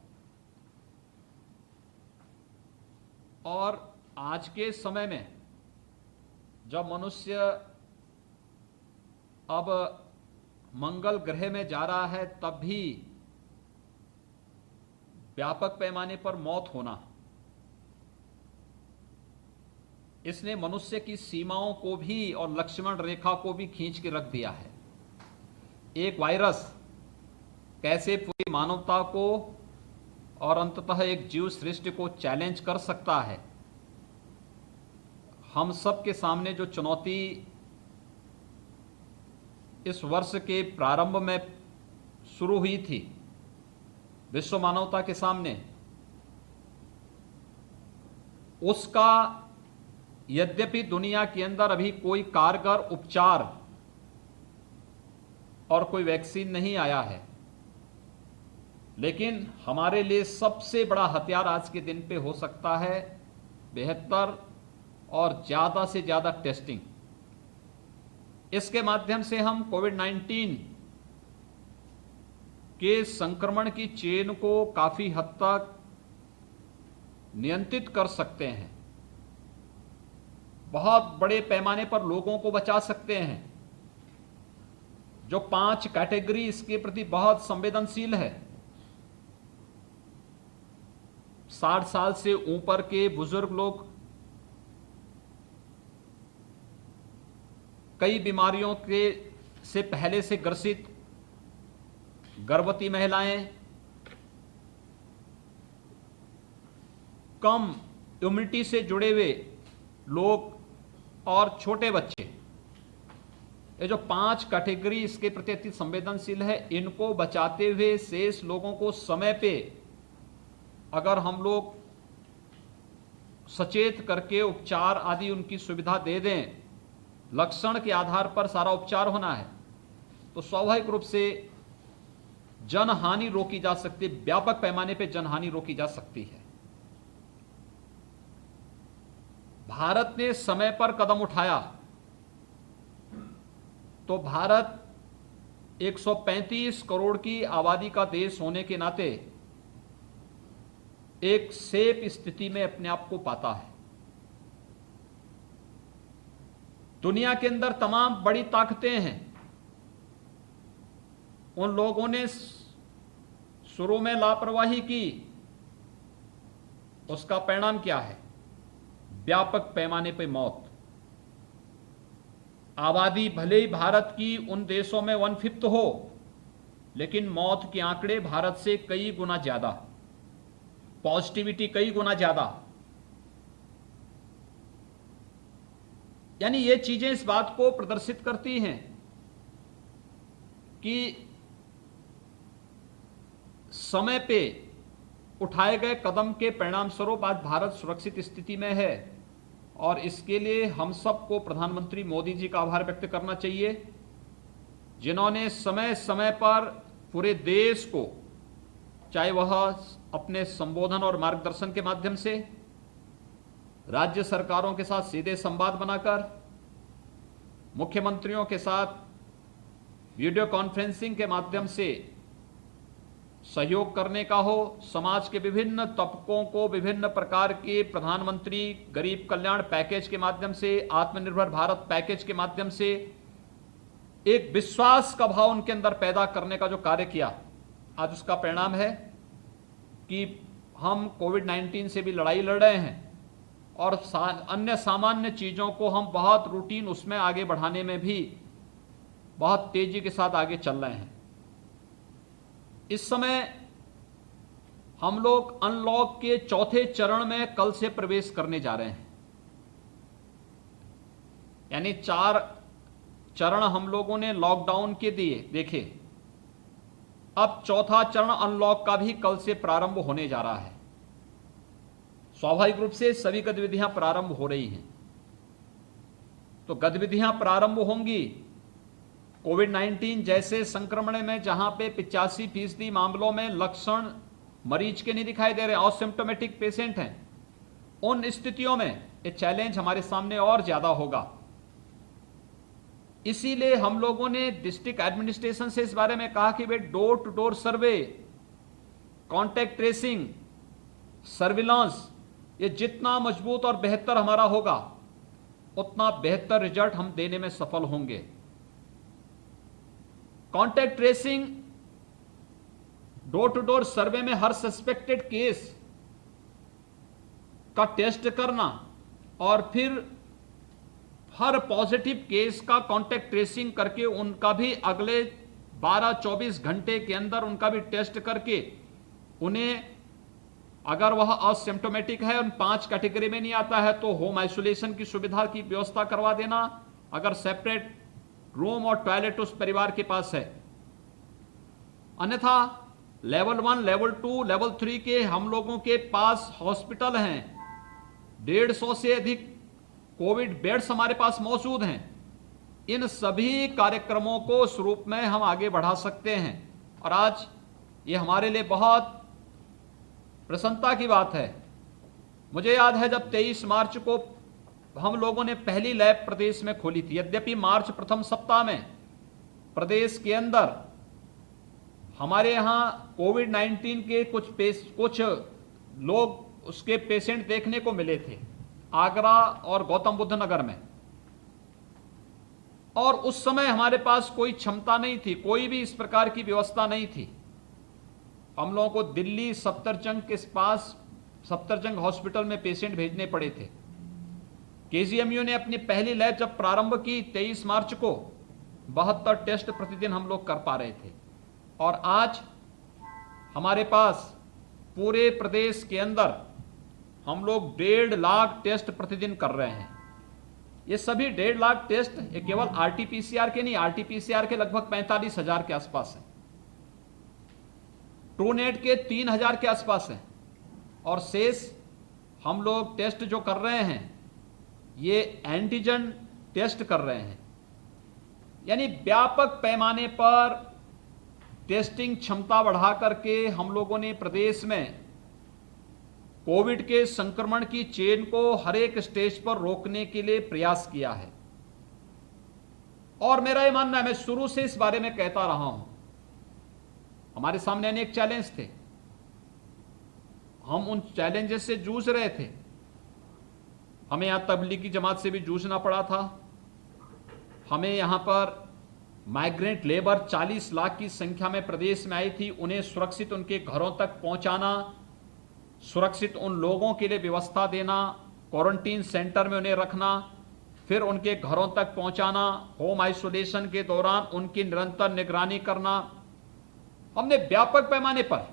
और आज के समय में जब मनुष्य अब मंगल ग्रह में जा रहा है, तब भी व्यापक पैमाने पर मौत होना, इसने मनुष्य की सीमाओं को भी और लक्ष्मण रेखा को भी खींच के रख दिया है। एक वायरस कैसे पूरी मानवता को और अंततः एक जीव सृष्टि को चैलेंज कर सकता है। हम सब के सामने जो चुनौती इस वर्ष के प्रारंभ में शुरू हुई थी विश्व मानवता के सामने, उसका यद्यपि दुनिया के अंदर अभी कोई कारगर उपचार और कोई वैक्सीन नहीं आया है, लेकिन हमारे लिए सबसे बड़ा हथियार आज के दिन पे हो सकता है बेहतर और ज्यादा से ज्यादा टेस्टिंग। इसके माध्यम से हम कोविड-19 के संक्रमण की चेन को काफी हद तक नियंत्रित कर सकते हैं, बहुत बड़े पैमाने पर लोगों को बचा सकते हैं। जो 5 कैटेगरी इसके प्रति बहुत संवेदनशील है, 60 साल से ऊपर के बुजुर्ग लोग, कई बीमारियों के से पहले से ग्रसित गर्भवती महिलाएं, कम इम्यूनिटी से जुड़े हुए लोग और छोटे बच्चे, ये जो 5 कैटेगरी इसके प्रति अति संवेदनशील है, इनको बचाते हुए शेष लोगों को समय पे अगर हम लोग सचेत करके उपचार आदि उनकी सुविधा दे दें, लक्षण के आधार पर सारा उपचार होना है, तो स्वाभाविक रूप से जनहानि रोकी जा सकती है, व्यापक पैमाने पे जनहानि रोकी जा सकती है। भारत ने समय पर कदम उठाया तो भारत 135 करोड़ की आबादी का देश होने के नाते एक सेफ स्थिति में अपने आप को पाता है। दुनिया के अंदर तमाम बड़ी ताकतें हैं, उन लोगों ने शुरू में लापरवाही की, उसका परिणाम क्या है? व्यापक पैमाने पर मौत। आबादी भले ही भारत की उन देशों में 1/5 हो, लेकिन मौत के आंकड़े भारत से कई गुना ज्यादा, पॉजिटिविटी कई गुना ज्यादा। यानी ये चीजें इस बात को प्रदर्शित करती हैं कि समय पे उठाए गए कदम के परिणाम स्वरूप आज भारत सुरक्षित स्थिति में है, और इसके लिए हम सबको प्रधानमंत्री मोदी जी का आभार व्यक्त करना चाहिए, जिन्होंने समय समय पर पूरे देश को, चाहे वह अपने संबोधन और मार्गदर्शन के माध्यम से, राज्य सरकारों के साथ सीधे संवाद बनाकर, मुख्यमंत्रियों के साथ वीडियो कॉन्फ्रेंसिंग के माध्यम से सहयोग करने का हो, समाज के विभिन्न तबकों को विभिन्न प्रकार के प्रधानमंत्री गरीब कल्याण पैकेज के माध्यम से, आत्मनिर्भर भारत पैकेज के माध्यम से एक विश्वास का भाव उनके अंदर पैदा करने का जो कार्य किया, आज उसका परिणाम है कि हम कोविड-19 से भी लड़ाई लड़ रहे हैं और अन्य सामान्य चीजों को हम बहुत रूटीन उसमें आगे बढ़ाने में भी बहुत तेजी के साथ आगे चल रहे हैं। इस समय हम लोग अनलॉक के चौथे चरण में कल से प्रवेश करने जा रहे हैं। यानी 4 चरण हम लोगों ने लॉकडाउन के दिए देखे, अब चौथा चरण अनलॉक का भी कल से प्रारंभ होने जा रहा है। स्वाभाविक रूप से सभी गतिविधियां प्रारंभ हो रही हैं। तो गतिविधियां प्रारंभ होंगी। कोविड-19 जैसे संक्रमण में जहां पे 85% मामलों में लक्षण मरीज के नहीं दिखाई दे रहे, असिम्प्टोमेटिक पेशेंट हैं, उन स्थितियों में ये चैलेंज हमारे सामने और ज्यादा होगा। इसीलिए हम लोगों ने डिस्ट्रिक्ट एडमिनिस्ट्रेशन से इस बारे में कहा कि वे door to door survey, contact tracing, surveillance, ये जितना मजबूत और बेहतर हमारा होगा उतना बेहतर रिजल्ट हम देने में सफल होंगे। Contact tracing, door to door survey में हर सस्पेक्टेड केस का टेस्ट करना और फिर हर पॉजिटिव केस का कॉन्टैक्ट ट्रेसिंग करके उनका भी अगले 12-24 घंटे के अंदर उनका भी टेस्ट करके उन्हें, अगर वह असिम्प्टोमेटिक है, उन 5 कैटेगरी में नहीं आता है तो होम आइसोलेशन की सुविधा की व्यवस्था करवा देना, अगर सेपरेट रूम और टॉयलेट उस परिवार के पास है। अन्यथा लेवल 1, लेवल 2, लेवल 3 के हम लोगों के पास हॉस्पिटल हैं, 150 से अधिक कोविड बेड्स हमारे पास मौजूद हैं। इन सभी कार्यक्रमों को उस रूप में हम आगे बढ़ा सकते हैं और आज ये हमारे लिए बहुत प्रसन्नता की बात है। मुझे याद है जब 23 मार्च को हम लोगों ने पहली लैब प्रदेश में खोली थी, यद्यपि मार्च प्रथम सप्ताह में प्रदेश के अंदर हमारे यहां कोविड-19 के कुछ लोग उसके पेशेंट देखने को मिले थे, आगरा और गौतम बुद्ध नगर में, और उस समय हमारे पास कोई क्षमता नहीं थी, कोई भी इस प्रकार की व्यवस्था नहीं थी। हम लोगों को दिल्ली सफदरजंग के पास सफदरजंग हॉस्पिटल में पेशेंट भेजने पड़े थे। केजीएमयू ने अपनी पहली लैब जब प्रारंभ की 23 मार्च को 72 टेस्ट प्रतिदिन हम लोग कर पा रहे थे और आज हमारे पास पूरे प्रदेश के अंदर हम लोग 1.5 लाख टेस्ट प्रतिदिन कर रहे हैं। ये सभी 1.5 लाख टेस्ट ये केवल आरटीपीसीआर के नहीं, आरटीपीसीआर के लगभग 45,000 के आसपास है, ट्रूनेट के 3,000 के आसपास है और शेष हम लोग टेस्ट जो कर रहे हैं ये एंटीजन टेस्ट कर रहे हैं। यानी व्यापक पैमाने पर टेस्टिंग क्षमता बढ़ा करके हम लोगों ने प्रदेश में कोविड के संक्रमण की चेन को हर एक स्टेज पर रोकने के लिए प्रयास किया है। और मेरा यह मानना है, मैं शुरू से इस बारे में कहता रहा हूं, हमारे सामने अनेक चैलेंज थे, हम उन चैलेंजेस से जूझ रहे थे। हमें यहां तबलीगी जमात से भी जूझना पड़ा था, हमें यहां पर माइग्रेंट लेबर 40 लाख की संख्या में प्रदेश में आई थी, उन्हें सुरक्षित उनके घरों तक पहुंचाना, सुरक्षित उन लोगों के लिए व्यवस्था देना, क्वारंटीन सेंटर में उन्हें रखना, फिर उनके घरों तक पहुंचाना, होम आइसोलेशन के दौरान उनकी निरंतर निगरानी करना। हमने व्यापक पैमाने पर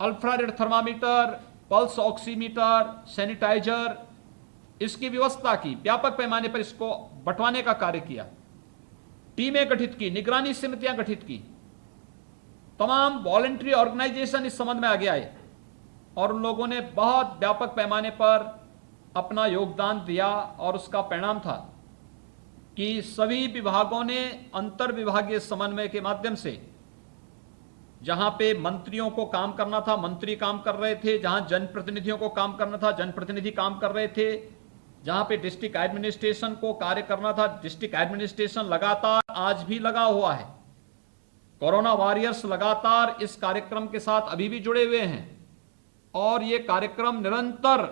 अल्ट्रारेड थर्मामीटर, पल्स ऑक्सीमीटर, सैनिटाइजर, इसकी व्यवस्था की, व्यापक पैमाने पर इसको बंटवाने का कार्य किया, टीमें गठित की, निगरानी समितियां गठित की, तमाम वॉलंटरी ऑर्गेनाइजेशन इस संबंध में आगे आए और उन लोगों ने बहुत व्यापक पैमाने पर अपना योगदान दिया और उसका परिणाम था कि सभी विभागों ने अंतर विभागीय समन्वय के माध्यम से, जहां पे मंत्रियों को काम करना था मंत्री काम कर रहे थे, जहां जनप्रतिनिधियों को काम करना था जनप्रतिनिधि काम कर रहे थे, जहां पे डिस्ट्रिक्ट एडमिनिस्ट्रेशन को कार्य करना था डिस्ट्रिक्ट एडमिनिस्ट्रेशन लगातार आज भी लगा हुआ है। कोरोना वॉरियर्स लगातार इस कार्यक्रम के साथ अभी भी जुड़े हुए हैं और ये कार्यक्रम निरंतर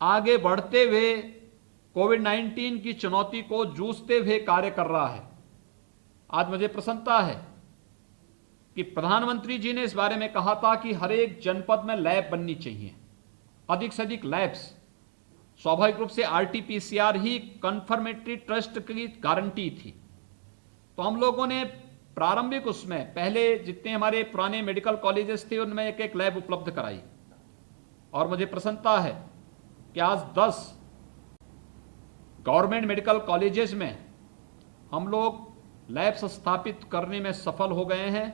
आगे बढ़ते हुए कोविड-19 की चुनौती को जूझते हुए कार्य कर रहा है। आज मुझे प्रसन्नता है कि प्रधानमंत्री जी ने इस बारे में कहा था कि हर एक जनपद में लैब बननी चाहिए, अधिक से अधिक लैब्स। स्वाभाविक रूप से आरटीपीसीआर ही कंफर्मेटरी ट्रस्ट की गारंटी थी, तो हम लोगों ने प्रारंभिक उसमें पहले जितने हमारे पुराने मेडिकल कॉलेजेस थे उनमें एक एक लैब उपलब्ध कराई और मुझे प्रसन्नता है कि आज 10 गवर्नमेंट मेडिकल कॉलेजेस में हम लोग लैब्स स्थापित करने में सफल हो गए हैं।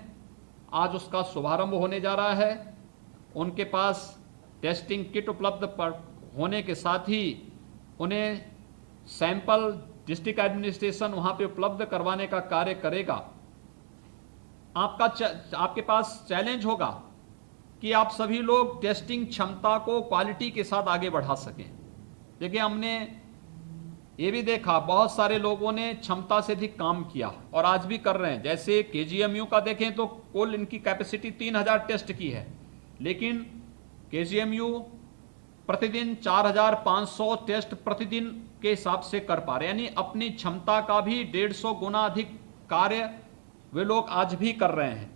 आज उसका शुभारंभ होने जा रहा है। उनके पास टेस्टिंग किट उपलब्ध होने के साथ ही उन्हें सैंपल डिस्ट्रिक्ट एडमिनिस्ट्रेशन वहां पे उपलब्ध करवाने का कार्य करेगा। आपके पास चैलेंज होगा कि आप सभी लोग टेस्टिंग क्षमता को क्वालिटी के साथ आगे बढ़ा सकें। देखिए, हमने ये भी देखा बहुत सारे लोगों ने क्षमता से अधिक काम किया और आज भी कर रहे हैं। जैसे KGMU का देखें तो कुल इनकी कैपेसिटी 3000 टेस्ट की है, लेकिन KGMU प्रतिदिन 4500 टेस्ट प्रतिदिन के हिसाब से कर पा रहे हैं, यानी अपनी क्षमता का भी 150 गुना अधिक कार्य वे लोग आज भी कर रहे हैं।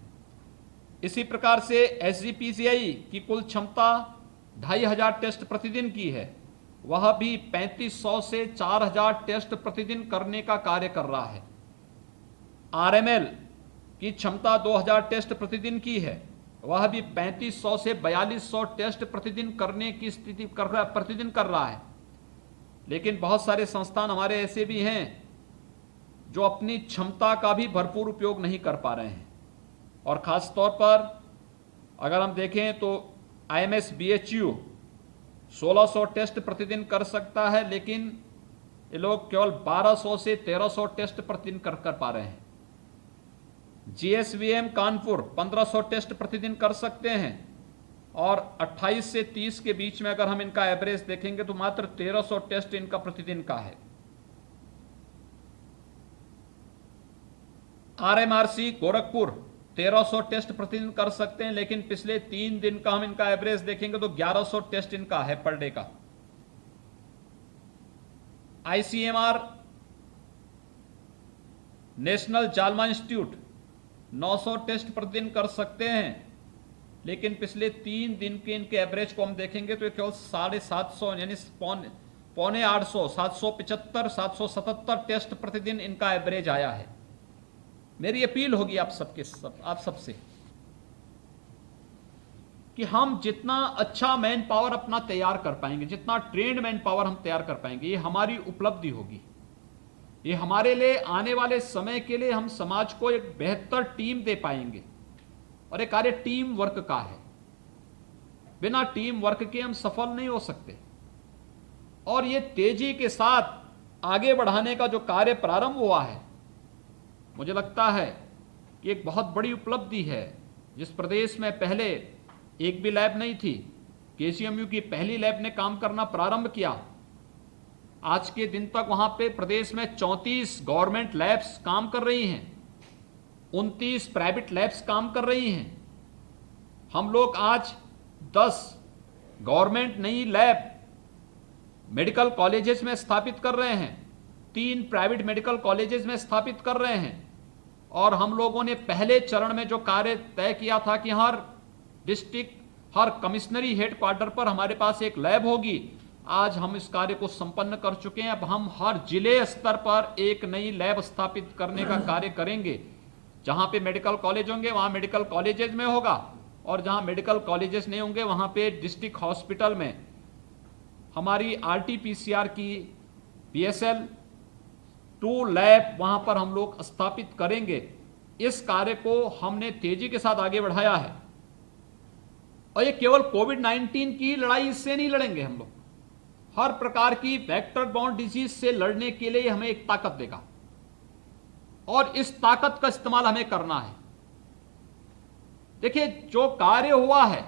इसी प्रकार से SGPCI की कुल क्षमता 2500 टेस्ट प्रतिदिन की है, वह भी 3500 से 4000 टेस्ट प्रतिदिन करने का कार्य कर रहा है। RML की क्षमता 2000 टेस्ट प्रतिदिन की है, वह भी 3500 से 4200 टेस्ट प्रतिदिन करने की स्थिति प्रतिदिन कर रहा है। लेकिन बहुत सारे संस्थान हमारे ऐसे भी हैं जो अपनी क्षमता का भी भरपूर उपयोग नहीं कर पा रहे हैं। और खास तौर पर अगर हम देखें तो IMS BHU 1600 टेस्ट प्रतिदिन कर सकता है, लेकिन ये लोग केवल 1200 से 1300 टेस्ट प्रतिदिन कर पा रहे हैं। GSVM कानपुर 1500 टेस्ट प्रतिदिन कर सकते हैं और 28 से 30 के बीच में अगर हम इनका एवरेज देखेंगे तो मात्र 1300 टेस्ट इनका प्रतिदिन का है। RMRC गोरखपुर 1300 टेस्ट प्रतिदिन कर सकते हैं, लेकिन पिछले 3 दिन का हम इनका एवरेज देखेंगे तो 1100 टेस्ट इनका है पर डे का। ICMR नेशनल जालमा इंस्टीट्यूट 900 टेस्ट प्रतिदिन कर सकते हैं, लेकिन पिछले 3 दिन के इनके एवरेज को हम देखेंगे तो केवल 750 यानी पौने 800 775 777 टेस्ट प्रतिदिन इनका एवरेज आया है। मेरी अपील होगी आप सबसे कि हम जितना अच्छा मैन पावर अपना तैयार कर पाएंगे, जितना ट्रेंड मैन पावर हम तैयार कर पाएंगे, ये हमारी उपलब्धि होगी। ये हमारे लिए आने वाले समय के लिए हम समाज को एक बेहतर टीम दे पाएंगे। और ये कार्य टीम वर्क का है, बिना टीम वर्क के हम सफल नहीं हो सकते। और ये तेजी के साथ आगे बढ़ाने का जो कार्य प्रारंभ हुआ है, मुझे लगता है कि एक बहुत बड़ी उपलब्धि है। जिस प्रदेश में पहले एक भी लैब नहीं थी, KGMU की पहली लैब ने काम करना प्रारंभ किया। आज के दिन तक वहां पे प्रदेश में 34 गवर्नमेंट लैब्स काम कर रही हैं, 29 प्राइवेट लैब्स काम कर रही हैं। हम लोग आज 10 गवर्नमेंट नई लैब मेडिकल कॉलेजेस में स्थापित कर रहे हैं, 3 प्राइवेट मेडिकल कॉलेजेस में स्थापित कर रहे हैं। और हम लोगों ने पहले चरण में जो कार्य तय किया था कि हर डिस्ट्रिक्ट, हर कमिश्नरी हेडक्वार्टर पर हमारे पास एक लैब होगी, आज हम इस कार्य को संपन्न कर चुके हैं। अब हम हर जिले स्तर पर एक नई लैब स्थापित करने का कार्य करेंगे। जहां पे मेडिकल कॉलेज होंगे वहां मेडिकल कॉलेजेस में होगा, और जहां मेडिकल कॉलेजेस नहीं होंगे वहां पे डिस्ट्रिक्ट हॉस्पिटल में हमारी RT-PCR की BSL 2 लैब वहां पर हम लोग स्थापित करेंगे। इस कार्य को हमने तेजी के साथ आगे बढ़ाया है। और ये केवल कोविड-19 की लड़ाई इससे नहीं लड़ेंगे हम लोग, हर प्रकार की वेक्टर बॉर्न डिजीज से लड़ने के लिए हमें एक ताकत देगा, और इस ताकत का इस्तेमाल हमें करना है। देखिए, जो कार्य हुआ है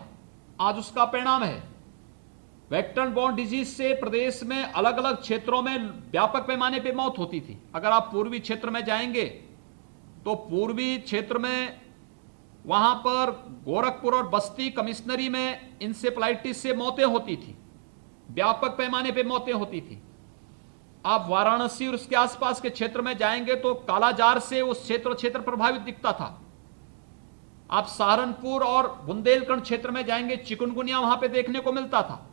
आज उसका परिणाम है। वेक्टर बॉर्न डिजीज से प्रदेश में अलग अलग क्षेत्रों में व्यापक पैमाने पे मौत होती थी। अगर आप पूर्वी क्षेत्र में जाएंगे तो पूर्वी क्षेत्र में वहां पर गोरखपुर और बस्ती कमिश्नरी में इंसेफ्लाइटिस से मौतें होती थी, व्यापक पैमाने पे मौतें होती थी। आप वाराणसी और उसके आसपास के क्षेत्र में जाएंगे तो कालाजार से वो क्षेत्र प्रभावित दिखता था। आप सहारनपुर और बुंदेलखंड क्षेत्र में जाएंगे, चिकुनगुनिया वहां पे देखने को मिलता था।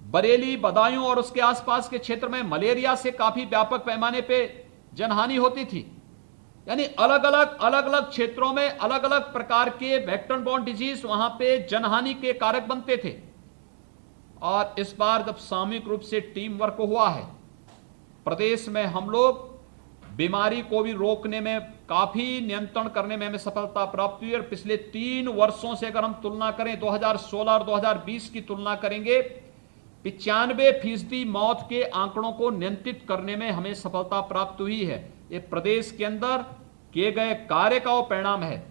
बरेली, बदायूं और उसके आसपास के क्षेत्र में मलेरिया से काफी व्यापक पैमाने पे जनहानि होती थी। यानी अलग अलग क्षेत्रों में अलग अलग प्रकार के वेक्टर बॉर्न डिजीज वहां पे जनहानि के कारक बनते थे। और इस बार जब सामूहिक रूप से टीम वर्क हुआ है, प्रदेश में हम लोग बीमारी को भी रोकने में काफी नियंत्रण करने में हमें सफलता प्राप्त हुई। और पिछले 3 वर्षों से अगर हम तुलना करें, 2016 और 2020 की तुलना करेंगे, 95% मौत के आंकड़ों को नियंत्रित करने में हमें सफलता प्राप्त हुई है। ये प्रदेश के अंदर किए गए कार्य का वो परिणाम है,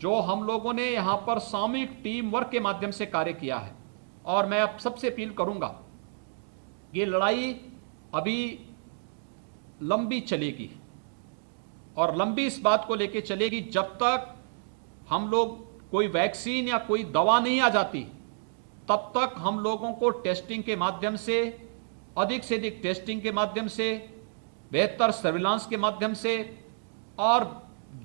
जो हम लोगों ने यहां पर सामूहिक टीम वर्क के माध्यम से कार्य किया है। और मैं अब सबसे अपील करूंगा, ये लड़ाई अभी लंबी चलेगी, और लंबी इस बात को लेकर चलेगी, जब तक हम लोग कोई वैक्सीन या कोई दवा नहीं आ जाती, तब तक हम लोगों को टेस्टिंग के माध्यम से, अधिक से अधिक टेस्टिंग के माध्यम से, बेहतर सर्विलांस के माध्यम से, और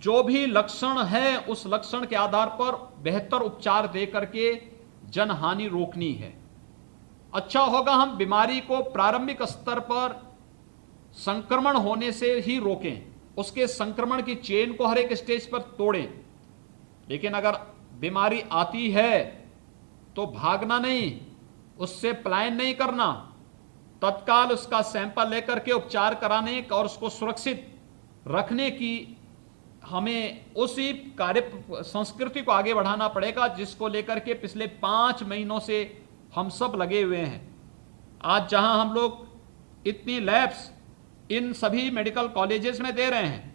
जो भी लक्षण है उस लक्षण के आधार पर बेहतर उपचार दे करके जनहानि रोकनी है। अच्छा होगा हम बीमारी को प्रारंभिक स्तर पर संक्रमण होने से ही रोकें, उसके संक्रमण की चेन को हर एक स्टेज पर तोड़ें। लेकिन अगर बीमारी आती है तो भागना नहीं, उससे पलायन नहीं करना, तत्काल उसका सैंपल लेकर के उपचार कराने और उसको सुरक्षित रखने की हमें उसी कार्य संस्कृति को आगे बढ़ाना पड़ेगा, जिसको लेकर के पिछले 5 महीनों से हम सब लगे हुए हैं। आज जहां हम लोग इतनी लैब्स इन सभी मेडिकल कॉलेजेस में दे रहे हैं,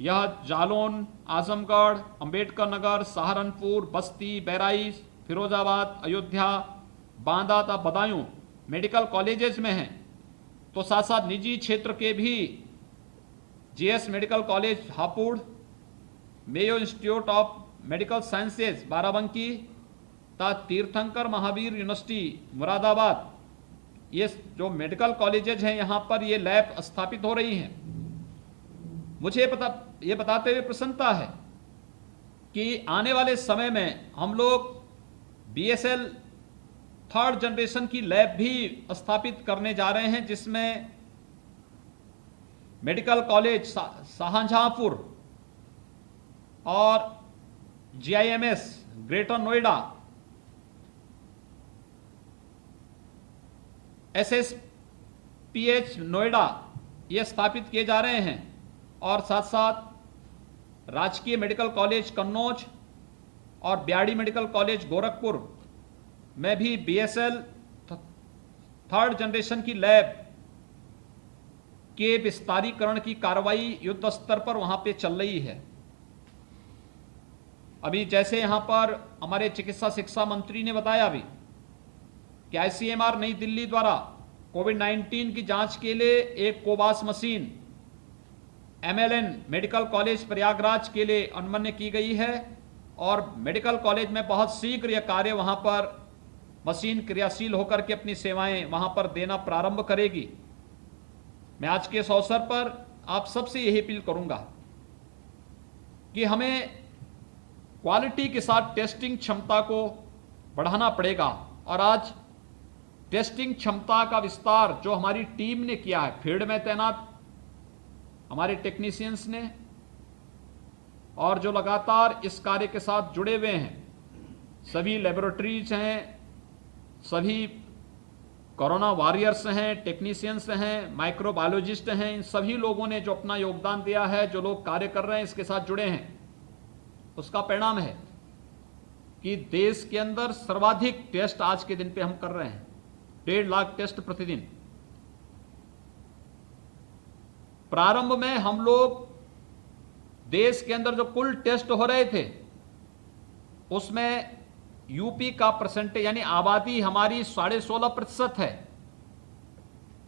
यह जालौन, आजमगढ़, अंबेडकर नगर, सहारनपुर, बस्ती, बहराइच, फिरोजाबाद, अयोध्या, बांदा तथा बदायूं मेडिकल कॉलेजेस में हैं, तो साथ साथ निजी क्षेत्र के भी GS medical college Hapur, Mayo institute of medical sciences Barabanki तथा तीर्थंकर महावीर यूनिवर्सिटी मुरादाबाद, ये जो मेडिकल कॉलेजेज हैं यहाँ पर ये लैब स्थापित हो रही हैं। मुझे ये बताते हुए प्रसन्नता है कि आने वाले समय में हम लोग BSL 3rd जनरेशन की लैब भी स्थापित करने जा रहे हैं, जिसमें मेडिकल कॉलेज शाहजहांपुर और GIMS greater Noida, SSPH Noida ये स्थापित किए जा रहे हैं। और साथ साथ राजकीय मेडिकल कॉलेज कन्नौज और ब्याड़ी मेडिकल कॉलेज गोरखपुर में भी BSL 3rd जनरेशन की लैब के विस्तारीकरण की कार्रवाई युद्ध स्तर पर वहां पे चल रही है। अभी जैसे यहां पर हमारे चिकित्सा शिक्षा मंत्री ने बताया अभी कि ICMR नई दिल्ली द्वारा कोविड-19 की जांच के लिए एक Cobas machine MLN medical college Prayagraj के लिए अनुमन्य की गई है, और मेडिकल कॉलेज में बहुत शीघ्र यह कार्य वहां पर मशीन क्रियाशील होकर के अपनी सेवाएं वहां पर देना प्रारंभ करेगी। मैं आज के इस अवसर पर आप सबसे यही अपील करूंगा कि हमें क्वालिटी के साथ टेस्टिंग क्षमता को बढ़ाना पड़ेगा। और आज टेस्टिंग क्षमता का विस्तार जो हमारी टीम ने किया है, फील्ड में तैनात हमारे टेक्नीशियंस ने, और जो लगातार इस कार्य के साथ जुड़े हुए हैं, सभी लेबोरेटरीज हैं, सभी कोरोना वॉरियर्स हैं, टेक्नीशियंस हैं, माइक्रोबायोलॉजिस्ट हैं, इन सभी लोगों ने जो अपना योगदान दिया है, जो लोग कार्य कर रहे हैं, इसके साथ जुड़े हैं, उसका परिणाम है कि देश के अंदर सर्वाधिक टेस्ट आज के दिन पे हम कर रहे हैं, 1.5 लाख टेस्ट प्रतिदिन। प्रारंभ में हम लोग देश के अंदर जो कुल टेस्ट हो रहे थे उसमें यूपी का परसेंटेज यानी आबादी हमारी 16.5% है,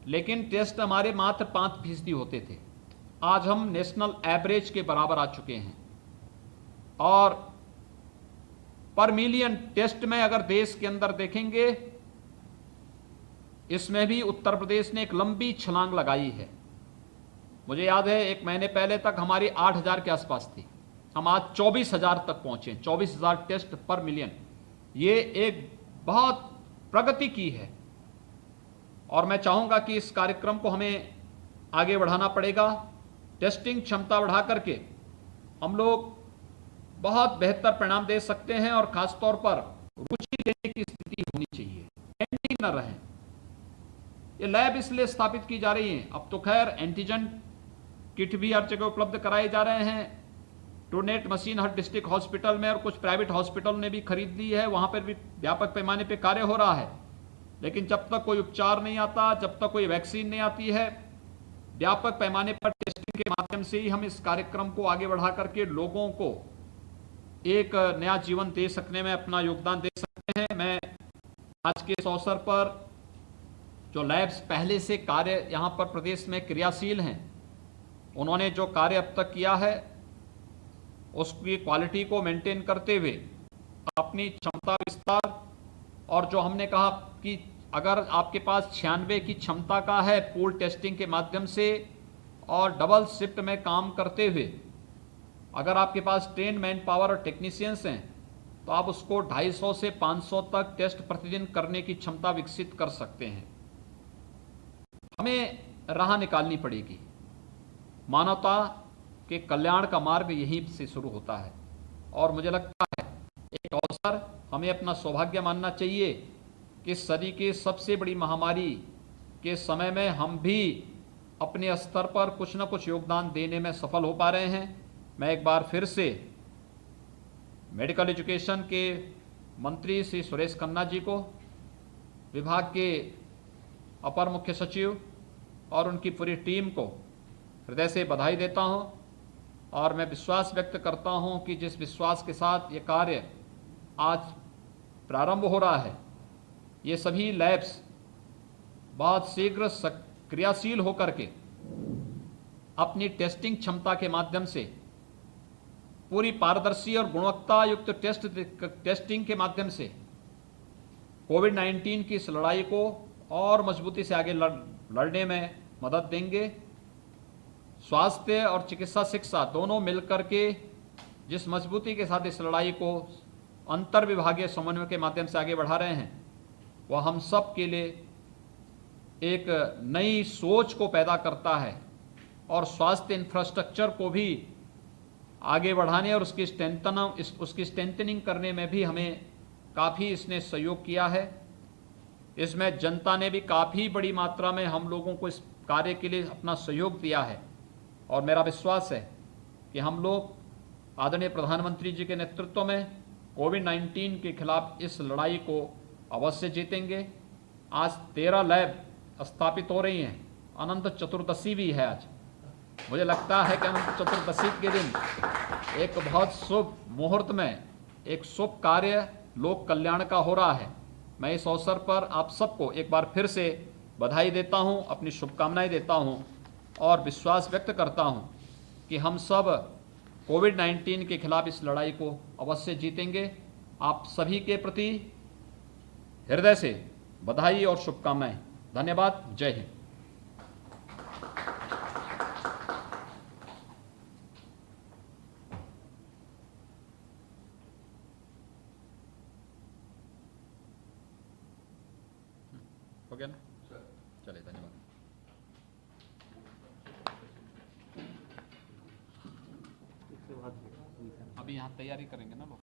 लेकिन टेस्ट हमारे मात्र 5% होते थे। आज हम नेशनल एवरेज के बराबर आ चुके हैं, और पर मिलियन टेस्ट में अगर देश के अंदर देखेंगे, इसमें भी उत्तर प्रदेश ने एक लंबी छलांग लगाई है। मुझे याद है 1 महीने पहले तक हमारी 8,000 के आसपास थी, हम आज 24,000 तक पहुंचे, 24,000 टेस्ट पर मिलियन। ये एक बहुत प्रगति की है, और मैं चाहूंगा कि इस कार्यक्रम को हमें आगे बढ़ाना पड़ेगा। टेस्टिंग क्षमता बढ़ा करके हम लोग बहुत बेहतर परिणाम दे सकते हैं, और खासतौर पर रुचि लेने की स्थिति होनी चाहिए, पेंडिंग न रहे। ये लैब इसलिए स्थापित की जा रही है, अब तो खैर एंटीजन किट भी हर जगह उपलब्ध कराए जा रहे हैं, ट्रूनेट मशीन हर डिस्ट्रिक्ट हॉस्पिटल में और कुछ प्राइवेट हॉस्पिटल ने भी खरीद ली है, वहां पर भी व्यापक पैमाने पर कार्य हो रहा है। लेकिन जब तक कोई उपचार नहीं आता, जब तक कोई वैक्सीन नहीं आती है, व्यापक पैमाने पर टेस्टिंग के माध्यम से ही हम इस कार्यक्रम को आगे बढ़ा करके लोगों को एक नया जीवन दे सकने में अपना योगदान दे सकते हैं। मैं आज के इस अवसर पर जो लैब्स पहले से कार्य यहाँ पर प्रदेश में क्रियाशील हैं, उन्होंने जो कार्य अब तक किया है उसकी क्वालिटी को मेंटेन करते हुए अपनी क्षमता विस्तार, और जो हमने कहा कि अगर आपके पास 96 की क्षमता का है पूल टेस्टिंग के माध्यम से और डबल शिफ्ट में काम करते हुए, अगर आपके पास ट्रेन मैन पावर और टेक्नीशियंस हैं तो आप उसको 250 से 500 तक टेस्ट प्रतिदिन करने की क्षमता विकसित कर सकते हैं। हमें राह निकालनी पड़ेगी। मानवता के कल्याण का मार्ग यहीं से शुरू होता है और मुझे लगता है एक अवसर हमें अपना सौभाग्य मानना चाहिए कि सदी की सबसे बड़ी महामारी के समय में हम भी अपने स्तर पर कुछ न कुछ योगदान देने में सफल हो पा रहे हैं। मैं एक बार फिर से मेडिकल एजुकेशन के मंत्री श्री सुरेश खन्ना जी को, विभाग के अपर मुख्य सचिव और उनकी पूरी टीम को हृदय से बधाई देता हूं और मैं विश्वास व्यक्त करता हूं कि जिस विश्वास के साथ ये कार्य आज प्रारंभ हो रहा है, ये सभी लैब्स बहुत शीघ्र क्रियाशील होकर के अपनी टेस्टिंग क्षमता के माध्यम से पूरी पारदर्शी और गुणवत्ता युक्त टेस्टिंग के माध्यम से कोविड-19 की इस लड़ाई को और मजबूती से आगे लड़ने में मदद देंगे। स्वास्थ्य और चिकित्सा शिक्षा दोनों मिलकर के जिस मजबूती के साथ इस लड़ाई को अंतर विभागीय समन्वय के माध्यम से आगे बढ़ा रहे हैं, वह हम सब के लिए एक नई सोच को पैदा करता है और स्वास्थ्य इंफ्रास्ट्रक्चर को भी आगे बढ़ाने और उसकी स्ट्रेंथनिंग करने में भी हमें काफ़ी इसने सहयोग किया है। इसमें जनता ने भी काफ़ी बड़ी मात्रा में हम लोगों को इस कार्य के लिए अपना सहयोग दिया है और मेरा विश्वास है कि हम लोग आदरणीय प्रधानमंत्री जी के नेतृत्व में कोविड-19 के खिलाफ इस लड़ाई को अवश्य जीतेंगे। आज 13 लैब स्थापित हो रही हैं, अनंत चतुर्दशी भी है आज। मुझे लगता है कि अनंत चतुर्दशी के दिन एक बहुत शुभ मुहूर्त में एक शुभ कार्य लोक कल्याण का हो रहा है। मैं इस अवसर पर आप सबको एक बार फिर से बधाई देता हूं, अपनी शुभकामनाएं देता हूं और विश्वास व्यक्त करता हूं कि हम सब कोविड-19 के खिलाफ इस लड़ाई को अवश्य जीतेंगे। आप सभी के प्रति हृदय से बधाई और शुभकामनाएं। धन्यवाद। जय हिंद। हो गया ना? चलिए, धन्यवाद। अभी यहाँ तैयारी करेंगे ना लोग।